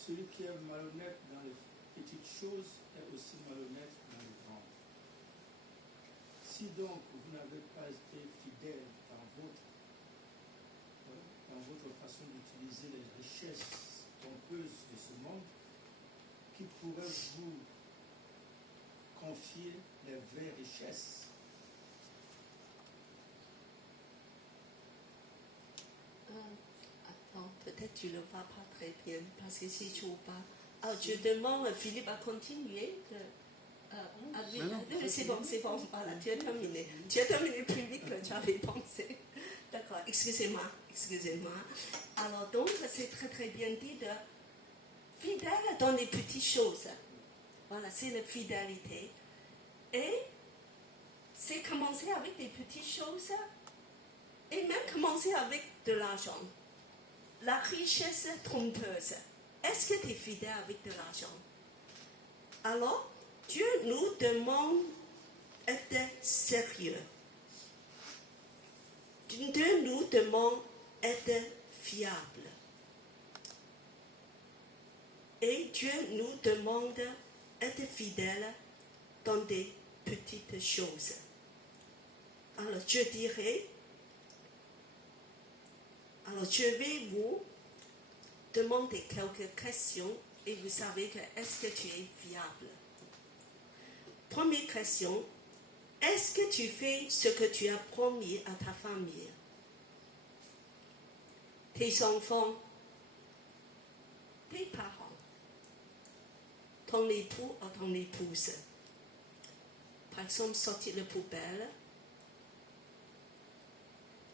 Celui qui est malhonnête dans les petites choses est aussi malhonnête dans les grandes. Si donc vous n'avez pas été fidèle dans votre façon d'utiliser les richesses trompeuses de ce monde, qui pourrait vous confier les vraies richesses? Attends, peut-être tu ne le vois pas très bien, parce que si tu ne vois pas... Alors, je demande à Philippe à continuer. C'est bon, voilà, tu as terminé. Tu as terminé plus vite que tu avais pensé. D'accord, excusez-moi. Alors, donc, c'est très très bien dit de fidèle dans les petites choses. Voilà, c'est la fidélité. Et c'est commencer avec des petites choses et même commencer avec de l'argent. La richesse trompeuse. Est-ce que tu es fidèle avec de l'argent? Alors, Dieu nous demande d'être sérieux. Dieu nous demande d'être fiable. Et Dieu nous demande d'être fidèle dans des petites choses. Alors, je dirais, je vais vous demander quelques questions et vous savez que est-ce que tu es fiable? Première question, est-ce que tu fais ce que tu as promis à ta famille? Tes enfants, tes parents, ton époux ou ton épouse. Par exemple, sortir la poubelle,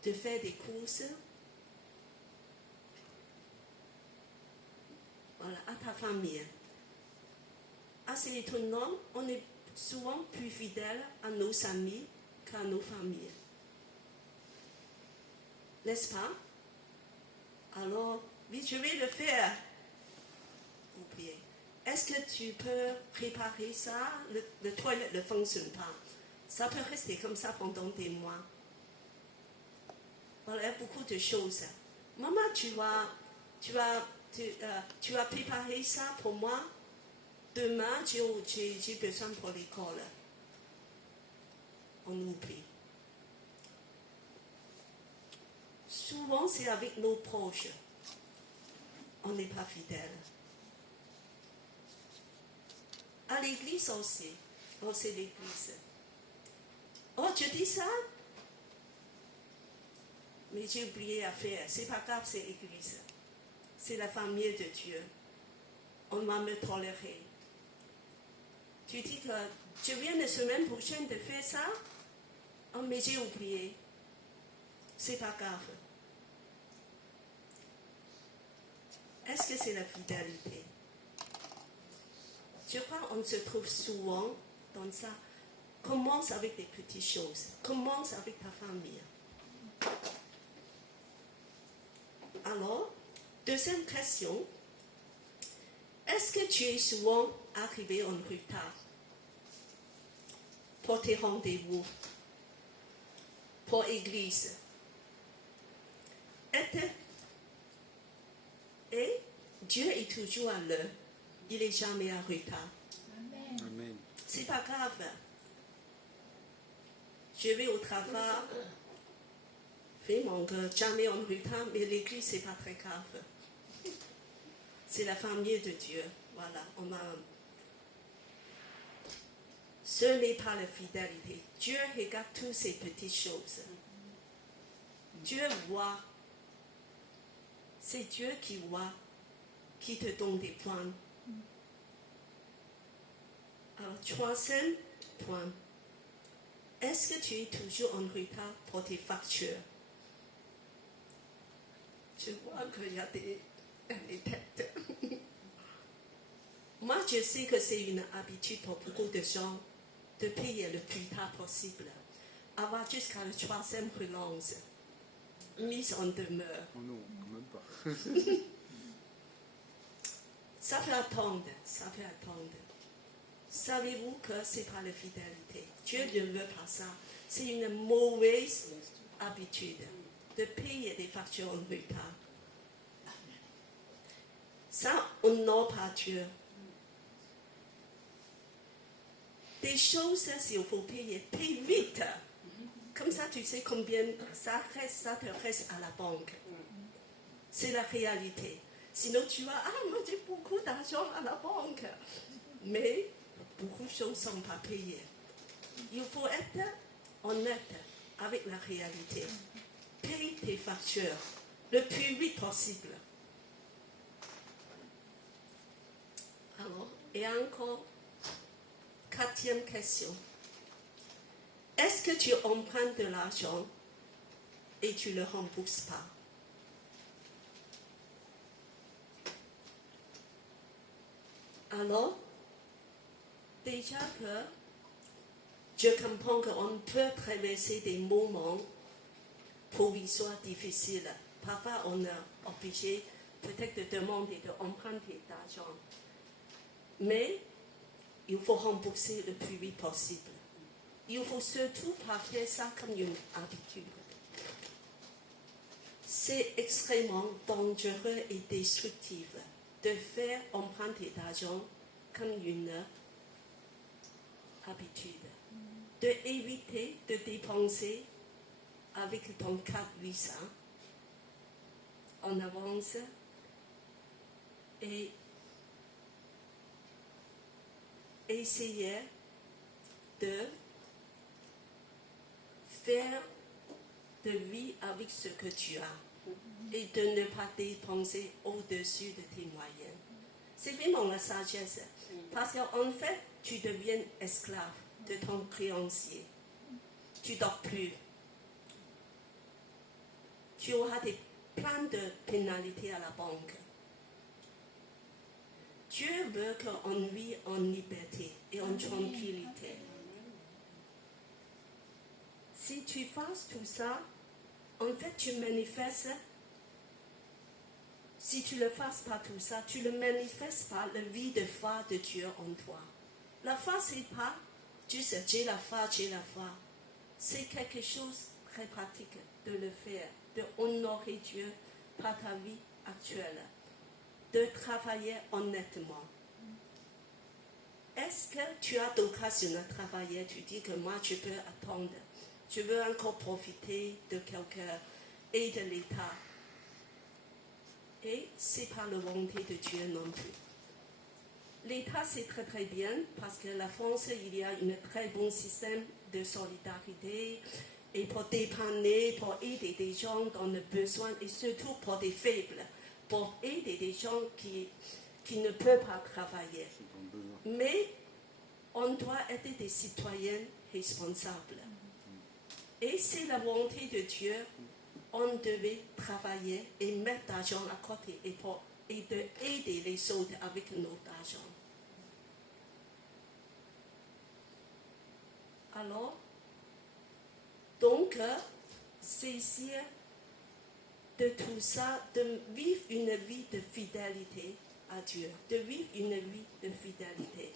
de faire des courses, voilà, à ta famille. Assez étonnant, on est souvent plus fidèle à nos amis qu'à nos familles. N'est-ce pas? Alors, oui, je vais le faire. Oubliez. Est-ce que tu peux préparer ça? Le toilette ne fonctionne pas. Ça peut rester comme ça pendant des mois. Voilà, il y a beaucoup de choses. Maman, tu as préparé ça pour moi? Demain, j'ai besoin pour l'école. On oublie. Souvent, c'est avec nos proches. On n'est pas fidèle. À l'église aussi. Oh, c'est l'église. Oh, tu dis ça? Mais j'ai oublié à faire. C'est pas grave, c'est l'église. C'est la famille de Dieu. On va me tolérer. Tu dis que je viens la semaine prochaine de faire ça? Oh, mais j'ai oublié. C'est pas grave. Est-ce que c'est la fidélité? Je crois qu'on se trouve souvent dans ça. Commence avec des petites choses. Commence avec ta famille. Alors, deuxième question. Est-ce que tu es souvent arrivé en retard pour tes rendez-vous, pour l'église? Et Dieu est toujours à l'heure. Il n'est jamais en retard. Amen. C'est pas grave. Je vais au travail, fais mon cœur, jamais en retard, mais l'église, c'est pas très grave. C'est la famille de Dieu. Voilà, Ce n'est pas la fidélité. Dieu regarde toutes ces petites choses. Dieu voit. C'est Dieu qui voit, qui te donne des points. Alors, troisième point. Est-ce que tu es toujours en retard pour tes factures? Je vois qu'il y a des têtes. Moi, je sais que c'est une habitude pour beaucoup de gens de payer le plus tard possible. Avoir jusqu'à la troisième relance. Mise en demeure. Oh non, quand même pas. Ça peut attendre. Savez-vous que ce n'est pas la fidélité? Dieu ne veut pas ça. C'est une mauvaise habitude de payer des factures en retard. Ça, on n'a pas Dieu. Des choses, s'il faut payer, paye vite. Comme ça, tu sais combien ça te reste à la banque. C'est la réalité. Sinon, tu vas, moi j'ai beaucoup d'argent à la banque. Mais beaucoup de choses ne sont pas payées. Il faut être honnête avec la réalité. Paye tes factures le plus vite possible. Alors, et encore, 4e question. Est-ce que tu empruntes de l'argent et tu ne le rembourses pas? Alors, déjà que je comprends qu'on peut traverser des moments provisoires difficiles. Parfois, on est obligé peut-être de demander d'emprunter d'argent. Mais il faut rembourser le plus vite possible. Il faut surtout pas faire ça comme une habitude. C'est extrêmement dangereux et destructif de faire emprunter d'argent comme une habitude. De éviter de dépenser avec ton carte Visa en avance et essayer de faire de vie avec ce que tu as et de ne pas dépenser au-dessus de tes moyens. C'est vraiment la sagesse. Parce qu'en fait, tu deviens esclave de ton créancier. Tu ne dors plus. Tu auras plein de pénalités à la banque. Dieu veut qu'on vive en liberté et en tranquillité. Si tu fasses tout ça, en fait, tu manifestes. Si tu ne fasses pas tout ça, tu ne manifestes pas la vie de foi de Dieu en toi. La foi, ce n'est pas juste j'ai la foi, j'ai la foi. C'est quelque chose de très pratique de le faire, de honorer Dieu par ta vie actuelle, de travailler honnêtement. Est-ce que tu as l'occasion de travailler? Tu dis que moi, je peux attendre. Je veux encore profiter de quelqu'un et de l'État. Et ce n'est pas la volonté de Dieu non plus. L'État, c'est très très bien parce que la France, il y a un très bon système de solidarité et pour dépanner, pour aider des gens dans le besoin et surtout pour des faibles, pour aider des gens qui ne peuvent pas travailler. Mais on doit être des citoyens responsables. Et c'est la volonté de Dieu. On devait travailler et mettre l'argent à côté et aider les autres avec notre argent. Alors, donc, c'est ici de tout ça, de vivre une vie de fidélité à Dieu, de vivre une vie de fidélité,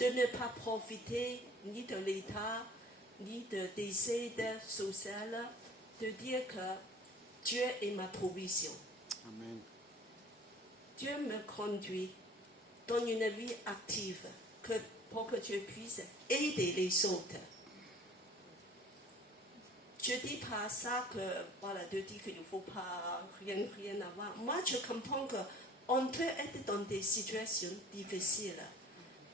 de ne pas profiter ni de l'État, ni des aides sociales, de dire que Dieu est ma provision. Amen. Dieu me conduit dans une vie active pour que je puisse aider les autres. Je ne dis pas ça de dire qu'il ne faut pas rien avoir. Moi, je comprends qu'on peut être dans des situations difficiles,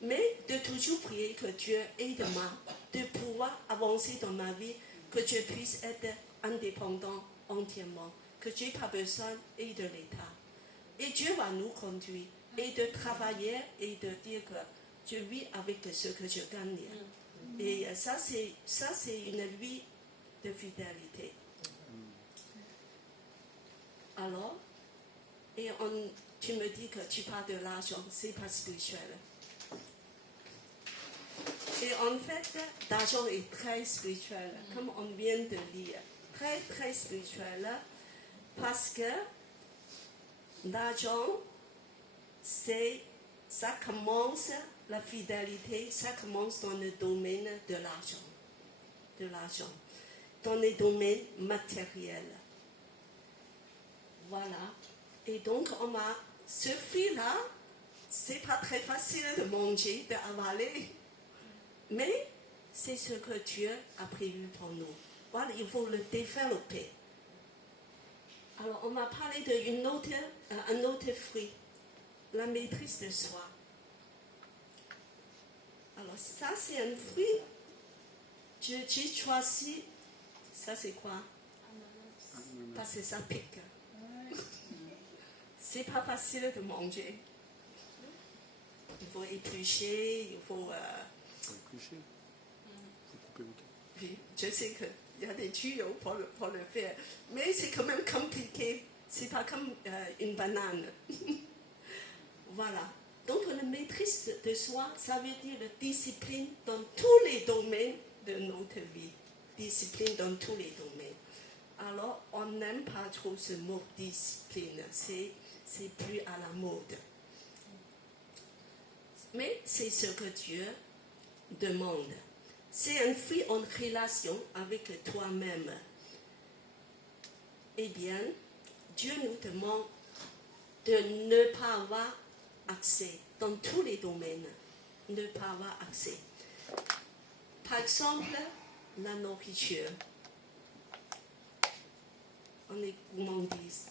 mais de toujours prier que Dieu aide-moi de pouvoir avancer dans ma vie, que je puisse être indépendant entièrement, que je n'ai pas besoin de l'État. Et Dieu va nous conduire et de travailler et de dire que je vis avec ce que je gagne. Et ça, c'est une vie de fidélité. Alors, tu me dis que tu parles de l'argent, c'est pas spirituel. Et en fait, l'argent est très spirituel, comme on vient de lire. Très, très spirituel, parce que l'argent, ça commence, la fidélité, ça commence dans le domaine de l'argent, dans les domaines matériels. Voilà. Et donc, ce fruit-là, c'est pas très facile de manger, d'avaler. Mais c'est ce que Dieu a prévu pour nous. Voilà, il faut le développer. Alors, on m'a parlé d'un autre fruit, la maîtrise de soi. Alors, ça, c'est un fruit. J'ai choisi. Ça, c'est quoi? Parce que ça pique. C'est pas facile de manger. Il faut éplucher, il faut. Éplucher. Il faut couper le cœur. Oui, je sais qu'il y a des tuyaux pour le faire, mais c'est quand même compliqué. C'est pas comme une banane. Voilà. Donc, la maîtrise de soi, ça veut dire la discipline dans tous les domaines de notre vie. Discipline dans tous les domaines. Alors, on n'aime pas trop ce mot discipline. C'est plus à la mode. Mais c'est ce que Dieu demande. C'est un fruit en relation avec toi-même. Eh bien, Dieu nous demande de ne pas avoir accès dans tous les domaines. Ne pas avoir accès. Par exemple, la nourriture. On est gourmandise.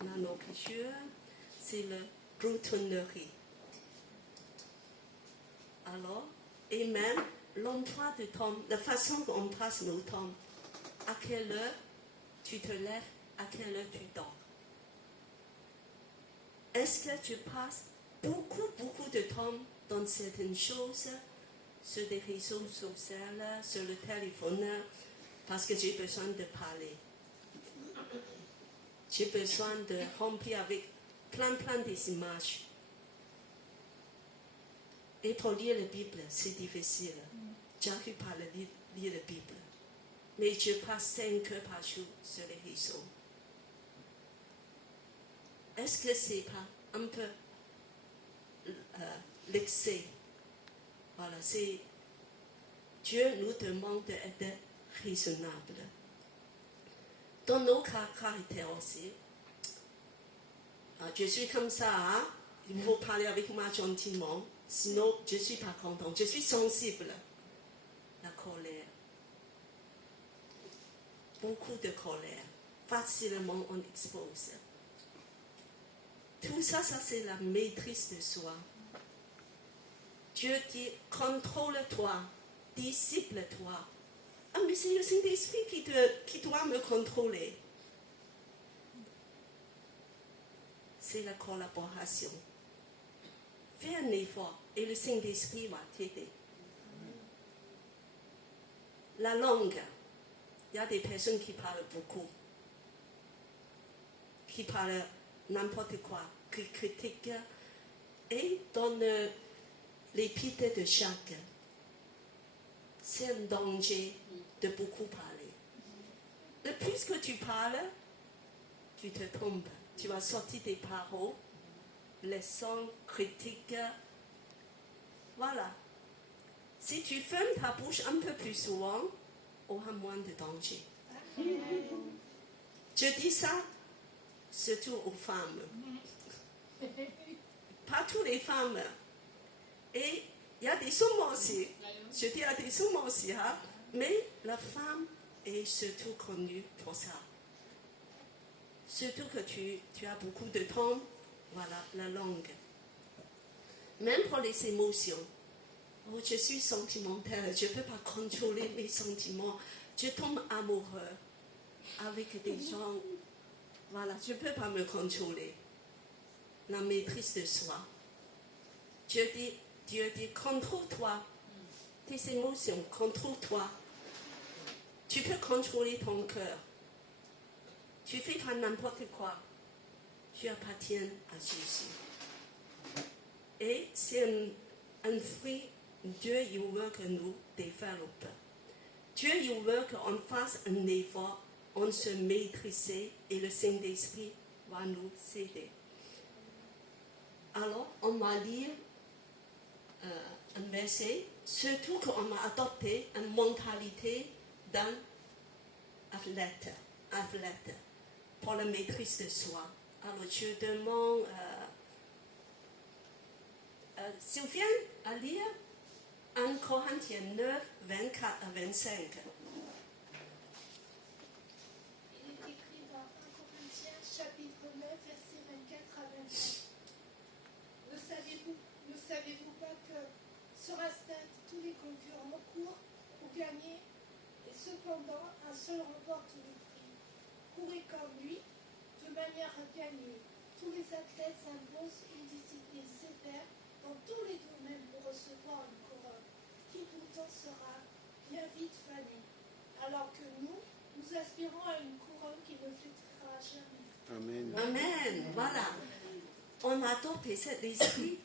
La nourriture, c'est la gloutonnerie. Alors, et même l'emploi de temps, la façon dont on passe nos temps. À quelle heure tu te lèves, à quelle heure tu dors. Est-ce que tu passes beaucoup de temps dans certaines choses, sur des réseaux sociaux, sur le téléphone, parce que j'ai besoin de parler. J'ai besoin de remplir avec plein d'images. Et pour lire la Bible, c'est difficile. J'arrive pas à lire la Bible. Mais je passe 5 heures par jour sur les réseaux. Est-ce que c'est pas un peu l'excès? Voilà, c'est Dieu nous demande d'être raisonnable. Dans nos caractères aussi, je suis comme ça, hein? Il faut parler avec moi gentiment, sinon je ne suis pas content. Je suis sensible. La colère. Beaucoup de colère. Facilement on expose. Tout ça, c'est la maîtrise de soi. Dieu dit, contrôle-toi, disciple-toi. Ah, mais c'est le Saint-Esprit qui doit me contrôler. C'est la collaboration. Fais un effort et le Saint-Esprit va t'aider. La langue. Il y a des personnes qui parlent beaucoup, qui parlent n'importe quoi, qui critiquent et donnent l'épithète de chaque. C'est un danger de beaucoup parler. Le plus que tu parles, tu te trompes. Tu vas sortir des paroles, leçons, critiques. Voilà. Si tu fermes ta bouche un peu plus souvent, aura moins de danger. Je dis ça surtout aux femmes. Pas toutes les femmes. Et il y a des hommes aussi. Je dis il y a des hommes aussi, hein? Mais la femme est surtout connue pour ça. Surtout que tu as beaucoup de temps, voilà, la langue. Même pour les émotions. Oh, je suis sentimentale, je ne peux pas contrôler mes sentiments. Je tombe amoureux avec des gens. Voilà, je ne peux pas me contrôler. La maîtrise de soi. Dieu dit, contrôle-toi. Tes émotions, contrôle-toi. Tu peux contrôler ton cœur. Tu ne fais pas n'importe quoi. Tu appartiens à Jésus. Et c'est un fruit. Dieu, il veut que nous développons. Dieu, il veut qu'on fasse un effort, on se maîtrise et le Saint-Esprit va nous aider. Alors, on va lire un verset, surtout qu'on a adopté une mentalité d'un athlète pour la maîtrise de soi. Alors, je demande Sylviane à lire. 1 Corinthiens 9, 24 à 25. Il est écrit dans 1 Corinthiens chapitre 9, versets 24 à 25. Ne savez-vous pas que sur un stade, tous les concurrents courent pour gagner et cependant un seul remporte le prix. Courez comme lui, de manière à gagner. Tous les athlètes s'imposent une discipline sévère dans tous les domaines pour recevoir une couronne, qui pourtant sera bien vite fanée. Alors que nous aspirons à une couronne qui ne flétrira jamais. Amen. Amen. Voilà. On a adopté cet esprit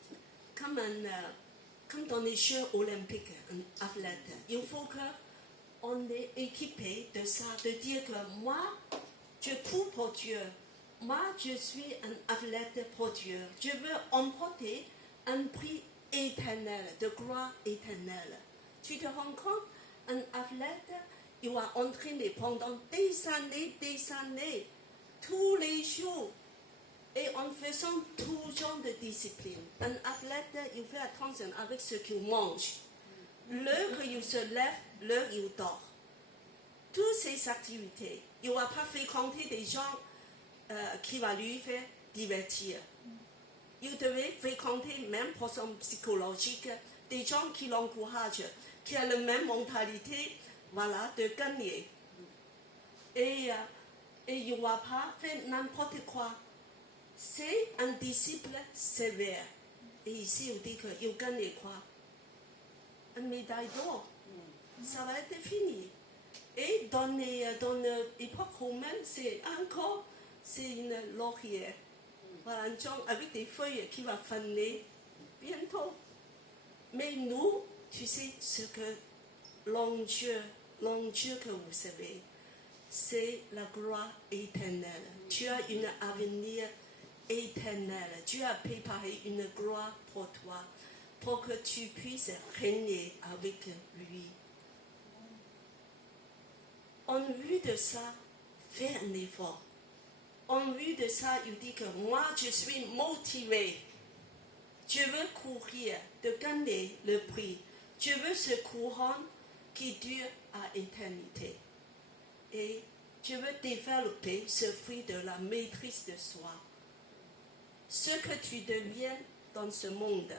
comme dans les Jeux olympiques, un athlète. Il faut qu'on est équipé de ça, de dire que moi, je cours pour Dieu. Moi, je suis un athlète pour Dieu. Je veux emporter un prix éternel, de gloire éternelle. Tu te rends compte, un athlète, il va entraîner pendant des années, tous les jours, et en faisant tout genre de discipline. Un athlète, il fait attention avec ce qu'il mange. L'heure qu'il se lève, l'heure il dort. Toutes ces activités, il ne va pas fréquenter des gens qui vont lui faire divertir. Il devait fréquenter, même pour son psychologique, des gens qui l'encouragent, qui ont la même mentalité, voilà, de gagner. Et il ne va pas faire n'importe quoi. C'est un disciple sévère. Et ici, on dit qu'il gagne quoi? Une médaille d'or. Ça va être fini. Et dans l'époque romaine, c'est une laurière. Voilà, un genre avec des feuilles qui va faner bientôt. Mais nous, tu sais ce que l'enjeu que vous savez, c'est la gloire éternelle. Tu as un avenir éternel. Dieu a préparé une gloire pour toi, pour que tu puisses régner avec lui. En vue de ça, fais un effort. En vue de ça, il dit que moi, je suis motivé. Je veux courir, de gagner le prix. Je veux ce couronne qui dure à éternité. Et je veux développer ce fruit de la maîtrise de soi. Ce que tu deviens dans ce monde,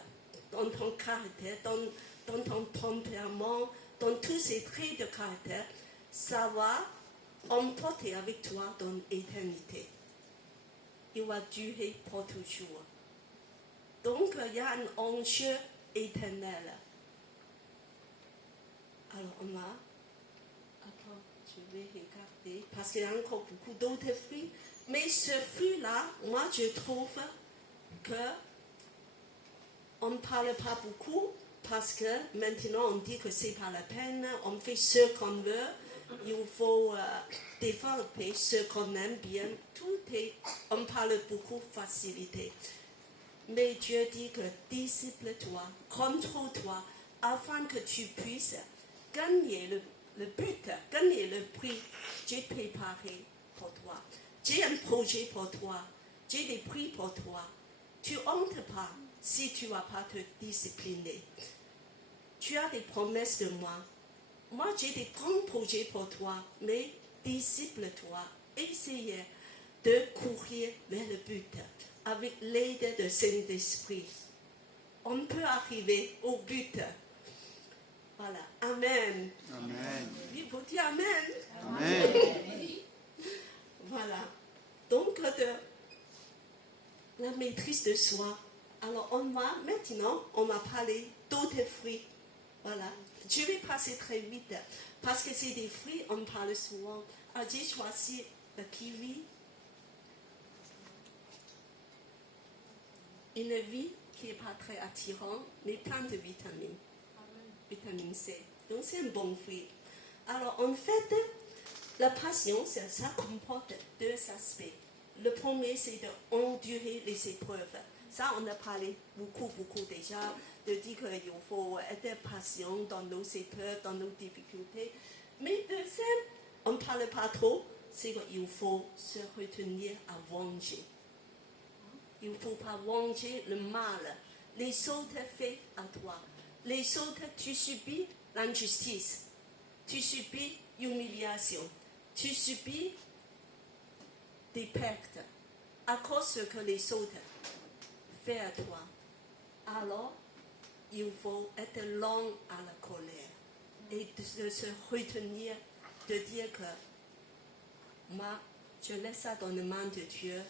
dans ton caractère, dans ton tempérament, dans tous ces traits de caractère, ça va emporter avec toi dans l'éternité. Il va durer pour toujours. Donc, il y a un enjeu éternel. Alors, on a... Attends, je vais regarder, parce qu'il y a encore beaucoup d'autres fruits. Mais ce fruit-là, moi, je trouve que on ne parle pas beaucoup, parce que maintenant, on dit que c'est pas la peine, on fait ce qu'on veut. Il faut développer ce qu'on aime bien. On parle beaucoup facilité. Mais Dieu dit que discipline-toi, contrôle-toi, afin que tu puisses gagner le but, gagner le prix. J'ai préparé pour toi. J'ai un projet pour toi. J'ai des prix pour toi. Tu n'entres pas si tu ne vas pas te discipliner. Tu as des promesses de moi. Moi, j'ai des grands projets pour toi, mais disciple-toi. Essayez de courir vers le but avec l'aide de Saint-Esprit. On peut arriver au but. Voilà. Amen. Amen. Il faut dire Amen. Amen. Voilà. Donc, la maîtrise de soi. Alors, maintenant, on va parler d'autres fruits. Voilà. Je vais passer très vite, parce que c'est des fruits, on parle souvent. Alors, j'ai choisi le kiwi. Une vie qui n'est pas très attirante, mais plein de vitamines. Vitamine C. Donc, c'est un bon fruit. Alors, en fait, la patience, ça comporte deux aspects. Le premier, c'est d'endurer les épreuves. Ça, on a parlé beaucoup déjà, de dire qu'il faut être patient dans nos épreuves, dans nos difficultés. Mais deuxième, on ne parle pas trop, c'est qu'il faut se retenir à venger. Il ne faut pas venger le mal, les autres faits à toi. les autres, tu subis l'injustice, tu subis l'humiliation, tu subis des pertes à cause de ce que les autres font à toi. Alors, il faut être lent à la colère et de se retenir, de dire que moi, je laisse ça dans les mains de Dieu.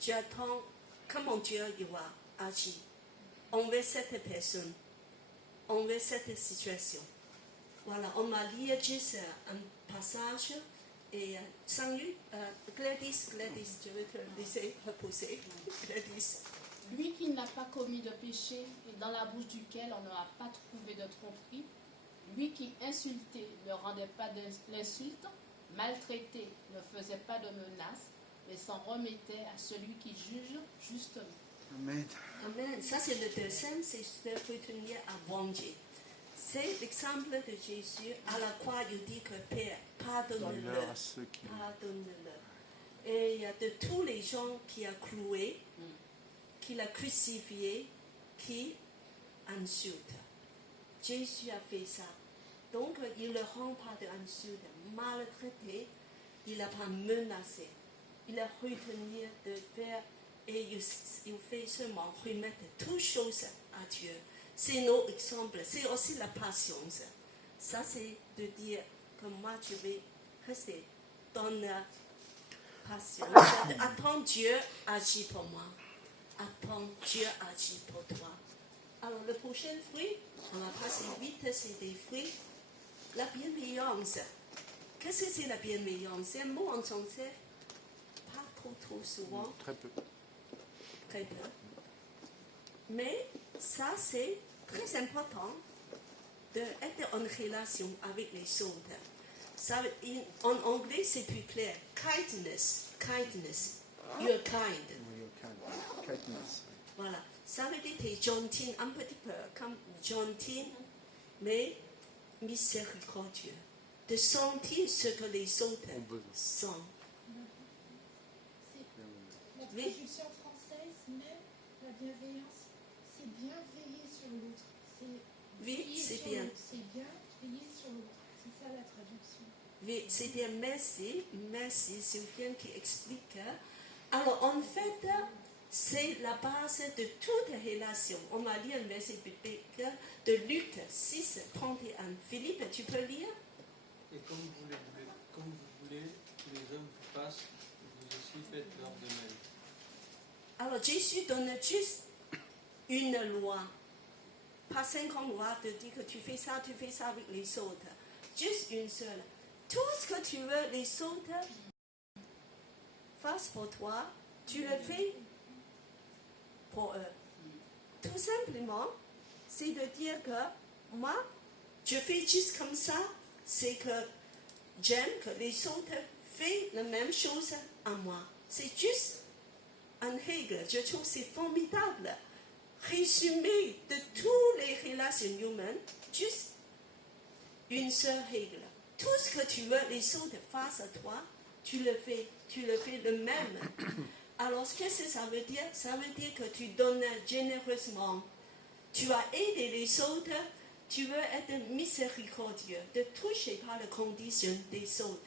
J'attends comment Dieu il va agir envers cette personne, envers cette situation. Voilà, on m'a lu juste un passage et salut, Gladys, je vais te laisser reposer. Gladys. Lui qui n'a pas commis de péché et dans la bouche duquel on n'aura pas trouvé de tromperie, lui qui insultait ne rendait pas l'insulte, maltraité ne faisait pas de menaces, mais s'en remettait à celui qui juge justement. Amen. Amen. Ça, c'est le deuxième, c'est de retenir à venger. C'est l'exemple de Jésus. À la croix, il dit que Père, pardonne-leur. À ceux qui... Pardonne-leur. Et il y a de tous les gens qui a cloué, qui l'a crucifié, qui insultent. Jésus a fait ça. Donc, il ne rend pas d'insultes. Maltraité, il n'a pas menacé. Il a retenu de faire et il fait seulement remettre toutes choses à Dieu. C'est nos exemples, c'est aussi la patience. Ça, c'est de dire que moi, je vais rester dans la patience. Attends Dieu agit pour moi. Attends Dieu agit pour toi. Alors, le prochain fruit, on va passer vite, c'est des fruits. La bienveillance. Qu'est-ce que c'est la bienveillance? C'est un mot en français, pas trop souvent. Très peu. Très peu. Mais ça, c'est très important d'être en relation avec les autres. Ça, en anglais, c'est plus clair. Kindness. You're kind. Kindness. Voilà. Ça veut dire que tu es gentil, un petit peu comme gentil, mais miséricordieux. De sentir ce que les autres sentent. La Oui. traduction française, même la bienveillance, c'est bien veiller sur l'autre. Oui, veiller c'est sur bien. l'autre, c'est bien veiller sur l'autre. C'est ça la traduction. Oui, c'est bien. Merci, Sylviane qui explique. Alors, en fait, c'est la base de toute relation. On va lire un verset biblique de Luc 6, 31. Philippe, tu peux lire? Et comme vous voulez que les hommes vous fassent, vous aussi faites-leur de même. Alors, Jésus donne juste une loi. Pas 50 lois de dire que tu fais ça avec les autres. Juste une seule. Tout ce que tu veux, les autres fassent pour toi, tu le fais pour eux. Tout simplement, c'est de dire que moi, je fais juste comme ça, c'est que j'aime que les autres fassent la même chose à moi. C'est juste une règle. Je trouve que c'est formidable. Résumé de toutes les relations humaines, juste une seule règle. Tout ce que tu veux, les autres fassent à toi, tu le fais le même. Alors, qu'est-ce que ça veut dire? Ça veut dire que tu donnes généreusement. Tu as aidé les autres, tu veux être miséricordieux, de toucher par les conditions des autres.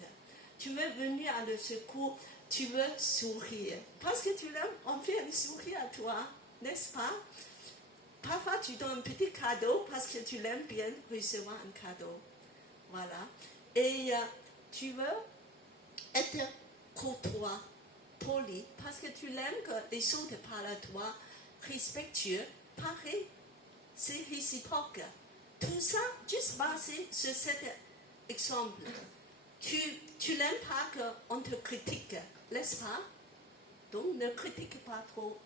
Tu veux venir à le secours, tu veux sourire. Parce que tu l'aimes, on fait un sourire à toi, n'est-ce pas? Parfois, tu donnes un petit cadeau parce que tu l'aimes bien recevoir un cadeau. Voilà. Et tu veux être courtois, poli, parce que tu l'aimes que les autres parlent à toi, respectueux, pareil. C'est réciproque. Tout ça, juste basé sur cet exemple. Tu n'aimes pas qu'on te critique, n'est-ce pas? Donc, ne critique pas trop.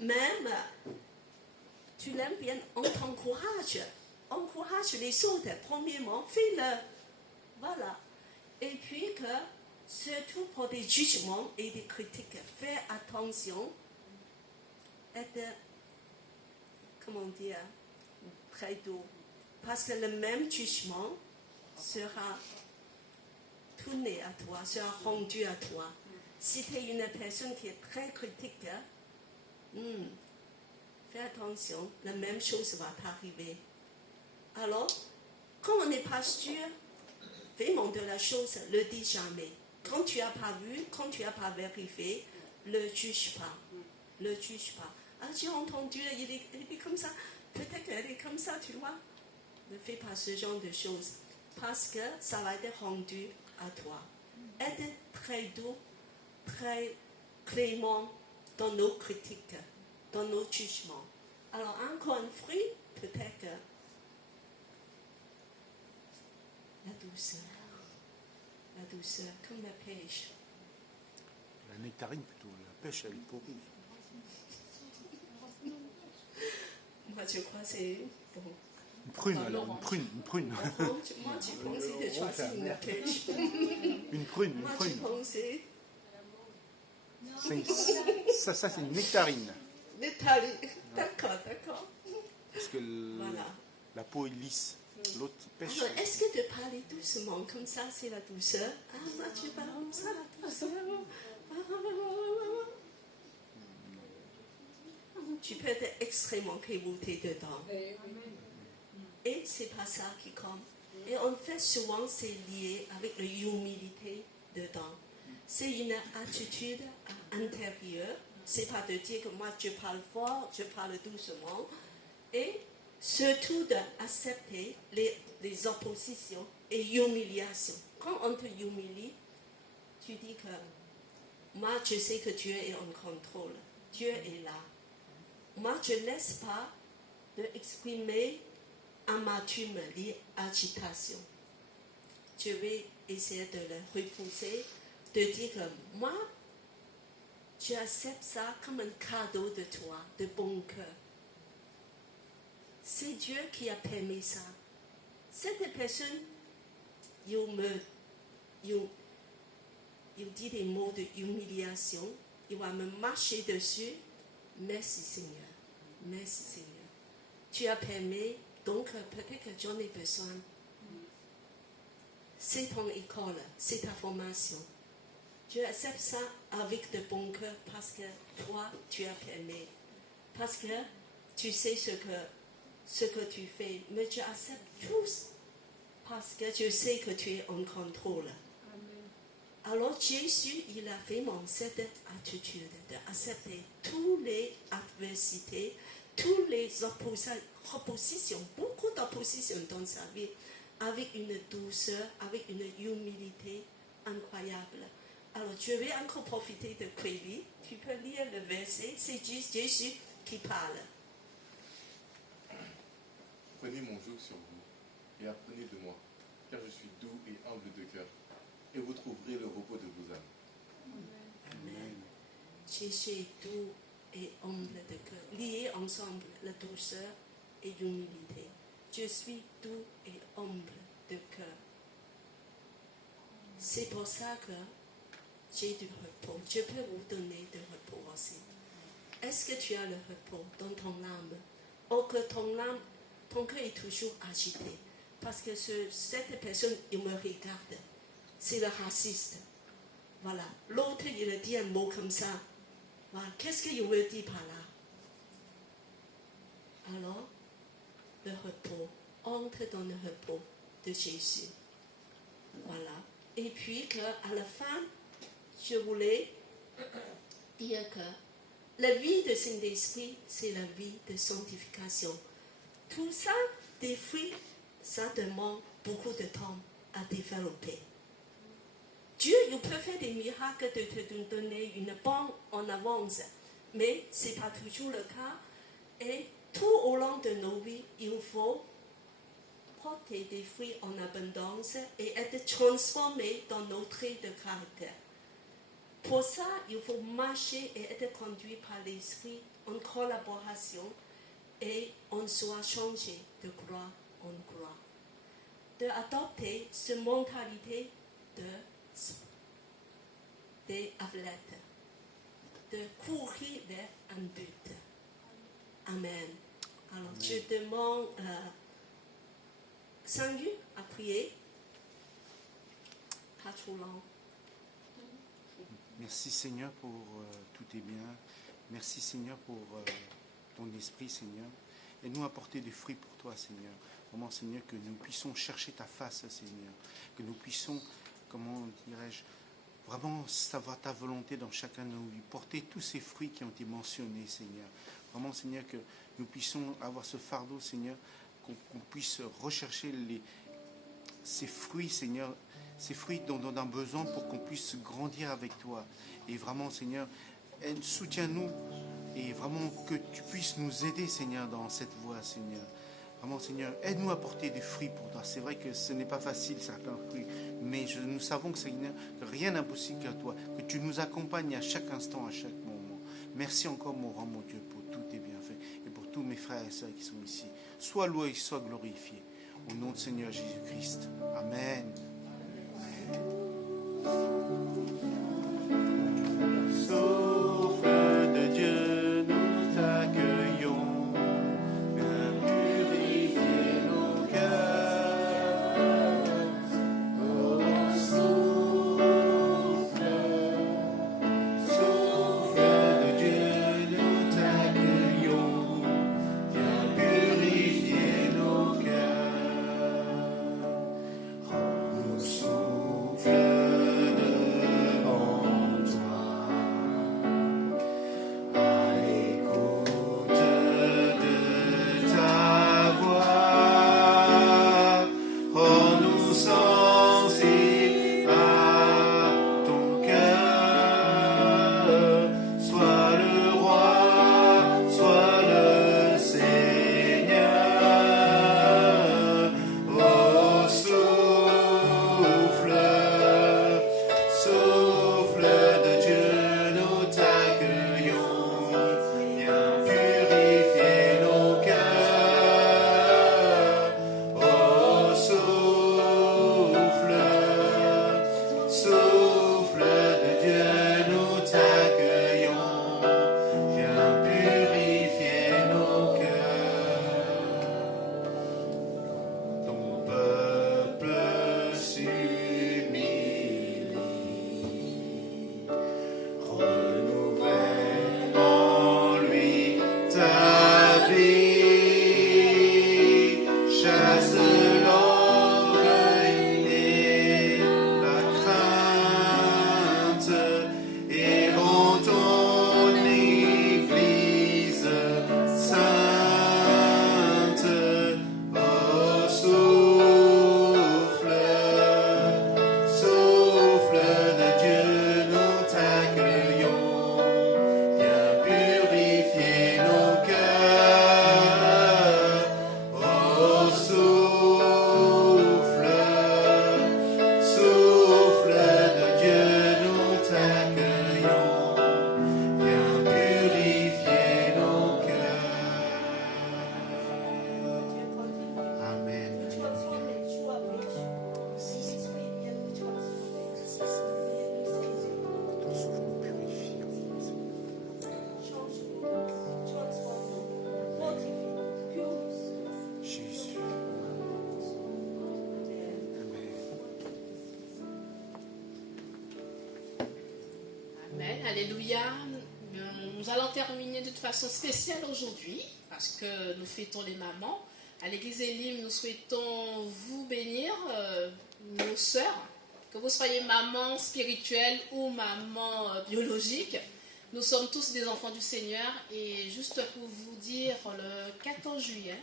Même, tu l'aimes bien, on t'encourage. Encourage les autres. Premièrement, fais-le. Voilà. Et puis que, surtout pour des jugements et des critiques, fais attention. Être, comment dire, très doux. Parce que le même jugement sera tourné à toi, sera rendu à toi. Si tu es une personne qui est très critique, fais attention, la même chose va t'arriver. Alors, quand on est pasteur, vraiment de la chose, ne dis jamais. Quand tu n'as pas vu, quand tu n'as pas vérifié, ne juge pas. Ne juge pas. Ah, j'ai entendu, il est comme ça. Peut-être qu'elle est comme ça, tu vois. Ne fais pas ce genre de choses. Parce que ça va être rendu à toi. Être très doux, très clément dans nos critiques, dans nos jugements. Alors, encore un fruit, peut-être que la douceur, comme la pêche. La nectarine plutôt, la pêche elle est pourrie. Moi, je crois que c'est bon. Une prune alors, une prune. Moi, tu pensais de choisir une pêche. Une prune, Moi, tu pensais... Ça c'est une nectarine. Nectarine, d'accord. Parce que la peau est lisse. L'autre pêche. Alors, est-ce que de parler doucement comme ça, c'est la douceur? Ah, moi, tu parles comme ça, la douceur. Tu peux être extrêmement révolté dedans. Et c'est pas ça qui compte. Et en fait, souvent, c'est lié avec l'humilité dedans. C'est une attitude intérieure. C'est pas de dire que moi, je parle fort, je parle doucement. Et surtout d'accepter les oppositions et humiliations. Quand on te humilie, tu dis que moi, je sais que Dieu est en contrôle. Dieu est là. Moi, je ne laisse pas d'exprimer amertume, l'agitation. Je vais essayer de le repousser, de dire que moi, j'accepte ça comme un cadeau de toi, de bon cœur. C'est Dieu qui a permis ça. Cette personne, il dit des mots de humiliation, il va me marcher dessus. Merci Seigneur. Merci Seigneur. Tu as permis, donc peut-être que j'en ai besoin. C'est ton école, c'est ta formation. Je accepte ça avec de bon cœur parce que toi, tu as permis. Parce que tu sais ce que tu fais. Mais je accepte tous parce que je sais que tu es en contrôle. Alors Jésus, il a vraiment cette attitude d'accepter toutes les adversités, toutes les oppositions, beaucoup d'oppositions dans sa vie, avec une douceur, avec une humilité incroyable. Alors je vais encore profiter de Crédit. Tu peux lire le verset, c'est juste Jésus qui parle. Prenez mon joug sur vous et apprenez de moi, car je suis doux et humble de cœur, et vous trouverez le repos de vos âmes. Amen. Jésus est doux et humble de cœur. Liés ensemble, la douceur et l'humilité. Je suis doux et humble de cœur. C'est pour ça que j'ai du repos. Je peux vous donner du repos aussi. Est-ce que tu as le repos dans ton âme? Ou que ton cœur est toujours agité? Parce que cette personne, il me regarde. C'est le raciste. Voilà. L'autre, il dit un mot comme ça. Voilà. Qu'est-ce qu'il veut dire par là? Alors, le repos. Entre dans le repos de Jésus. Voilà. Et puis, à la fin, je voulais dire que la vie de Saint-Esprit, c'est la vie de sanctification. Tout ça, des fruits, ça demande beaucoup de temps à développer. Dieu, il peut faire des miracles de te donner une bonne en avance, mais ce n'est pas toujours le cas. Et tout au long de nos vies, il faut porter des fruits en abondance et être transformé dans nos traits de caractère. Pour ça, il faut marcher et être conduit par l'Esprit en collaboration et on soit changé de gloire en gloire. D'adopter cette mentalité des athlètes, de courir vers un but. Amen. Alors, amen. Je demande Sangu à prier. Pas trop long. Merci Seigneur pour tous tes biens. Merci Seigneur pour ton esprit, Seigneur. Aide-nous à porter des fruits pour toi, Seigneur. Vraiment, Seigneur, que nous puissions chercher ta face, Seigneur. Que nous puissions, comment dirais-je, vraiment savoir ta volonté dans chacun de nos vies. Porter tous ces fruits qui ont été mentionnés, Seigneur. Vraiment, Seigneur, que nous puissions avoir ce fardeau, Seigneur, qu'on puisse rechercher ces fruits, Seigneur, ces fruits dont on a besoin pour qu'on puisse grandir avec toi. Et vraiment, Seigneur, soutiens-nous et vraiment que tu puisses nous aider, Seigneur, dans cette voie, Seigneur. Vraiment, Seigneur, aide-nous à porter des fruits pour toi. C'est vrai que ce n'est pas facile, certains fruits, mais nous savons que, Seigneur, que rien n'est impossible qu'à toi, que tu nous accompagnes à chaque instant, à chaque moment. Merci encore, mon grand, mon Dieu, pour tous tes bienfaits et pour tous mes frères et sœurs qui sont ici. Sois loué, sois glorifié. Au nom de Seigneur Jésus-Christ. Amen. Souffle de Dieu, nous t'accueillons. Viens purifier nos cœurs. Oh, souffle de Dieu, nous t'accueillons. Viens purifier nos cœurs. Rends-nous souffle devant toi. À l'écoute de ta voix, rends-nous sensibles à ton cœur. Sois le roi, sois le Seigneur. Oh, souffle de Dieu, nous t'accueillons. Viens purifier nos cœurs. Oh, souffle de Dieu, nous t'accueillons. Viens purifier nos cœurs. Ton peuple s'humilie, renouvelle en lui ta vie, chasse l'orgueil et la crainte, et rend ton Église sainte. Oh, souffle de Dieu, nous t'accueillons. Viens purifier nos cœurs. Oh, souffle de Dieu, nous t'accueillons. Viens purifier nos cœurs. Amen. Transforme les joies riches. L'esprit vient nous transformer. Change-nous, transforme-nous, fortifie, purifie. Jésus. Amen, alléluia. Nous allons terminer de toute façon spéciale aujourd'hui parce que nous fêtons les mamans. À l'église Elim, nous souhaitons vous bénir, nos sœurs, que vous soyez maman spirituelle ou maman biologique. Nous sommes tous des enfants du Seigneur et juste pour vous dire, le 14 juillet,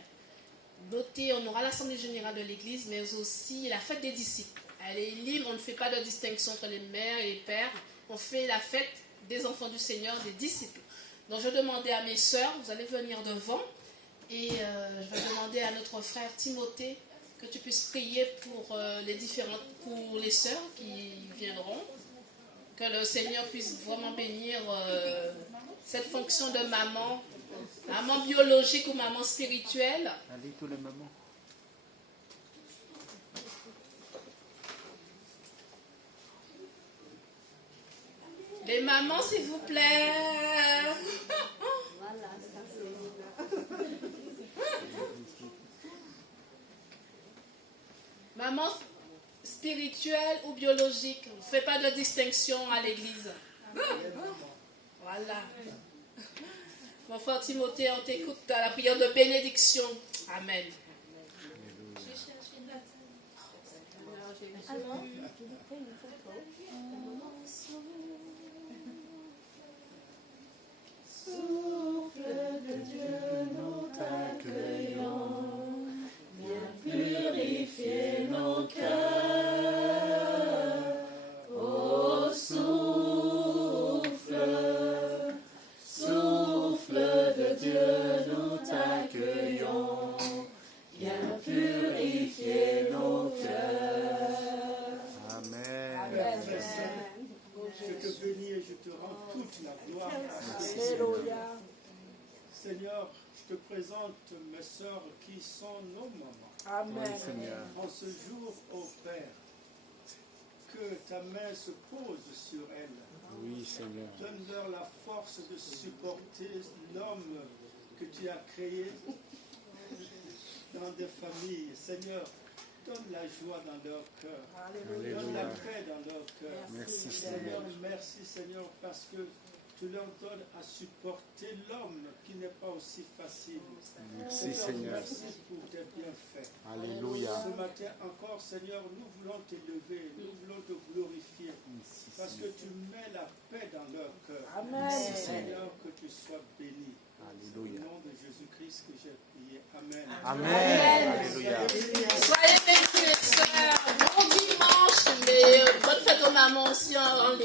notez, on aura l'Assemblée générale de l'église, mais aussi la fête des disciples. À l'Elim, on ne fait pas de distinction entre les mères et les pères. On fait la fête des enfants du Seigneur, des disciples. Donc je demandais à mes sœurs, vous allez venir devant, et je vais demander à notre frère Timothée que tu puisses prier pour les sœurs qui viendront, que le Seigneur puisse vraiment bénir cette fonction de maman, maman biologique ou maman spirituelle. Allez, tous les mamans. Les mamans, s'il vous plaît. Voilà, ça c'est. Maman spirituelle ou biologique, on ne fait pas de distinction à l'église. Voilà. Mon frère Timothée, on t'écoute dans la prière de bénédiction. Amen. Souffle de Dieu, nous t'accueillons, viens purifier nos cœurs. Oh, souffle, souffle de Dieu, nous t'accueillons, viens purifier nos cœurs. Amen. Je te bénis et je te rends toute la gloire. Alléluia. Seigneur, je te présente mes sœurs qui sont nos mamans. Amen. En ce jour, ô Père, que ta main se pose sur elles. Oui, Seigneur. Donne-leur la force de supporter l'homme que tu as créé dans des familles. Seigneur, donne la joie dans leur cœur. Donne la paix dans leur cœur. Merci, Seigneur, Seigneur. merci Seigneur parce que tu leur donnes à supporter l'homme qui n'est pas aussi facile. Merci, Seigneur. Merci pour tes bienfaits. Alléluia. Ce matin encore, Seigneur, nous voulons t'élever, nous voulons te glorifier. Parce que tu mets la paix dans leur cœur. Amen. Seigneur, que tu sois béni. Alléluia. Au nom de Jésus-Christ que j'ai prié. Amen. Amen. Alléluia. Soyez bénis les sœurs. Bon dimanche, mais bonne fête aux mamans aussi en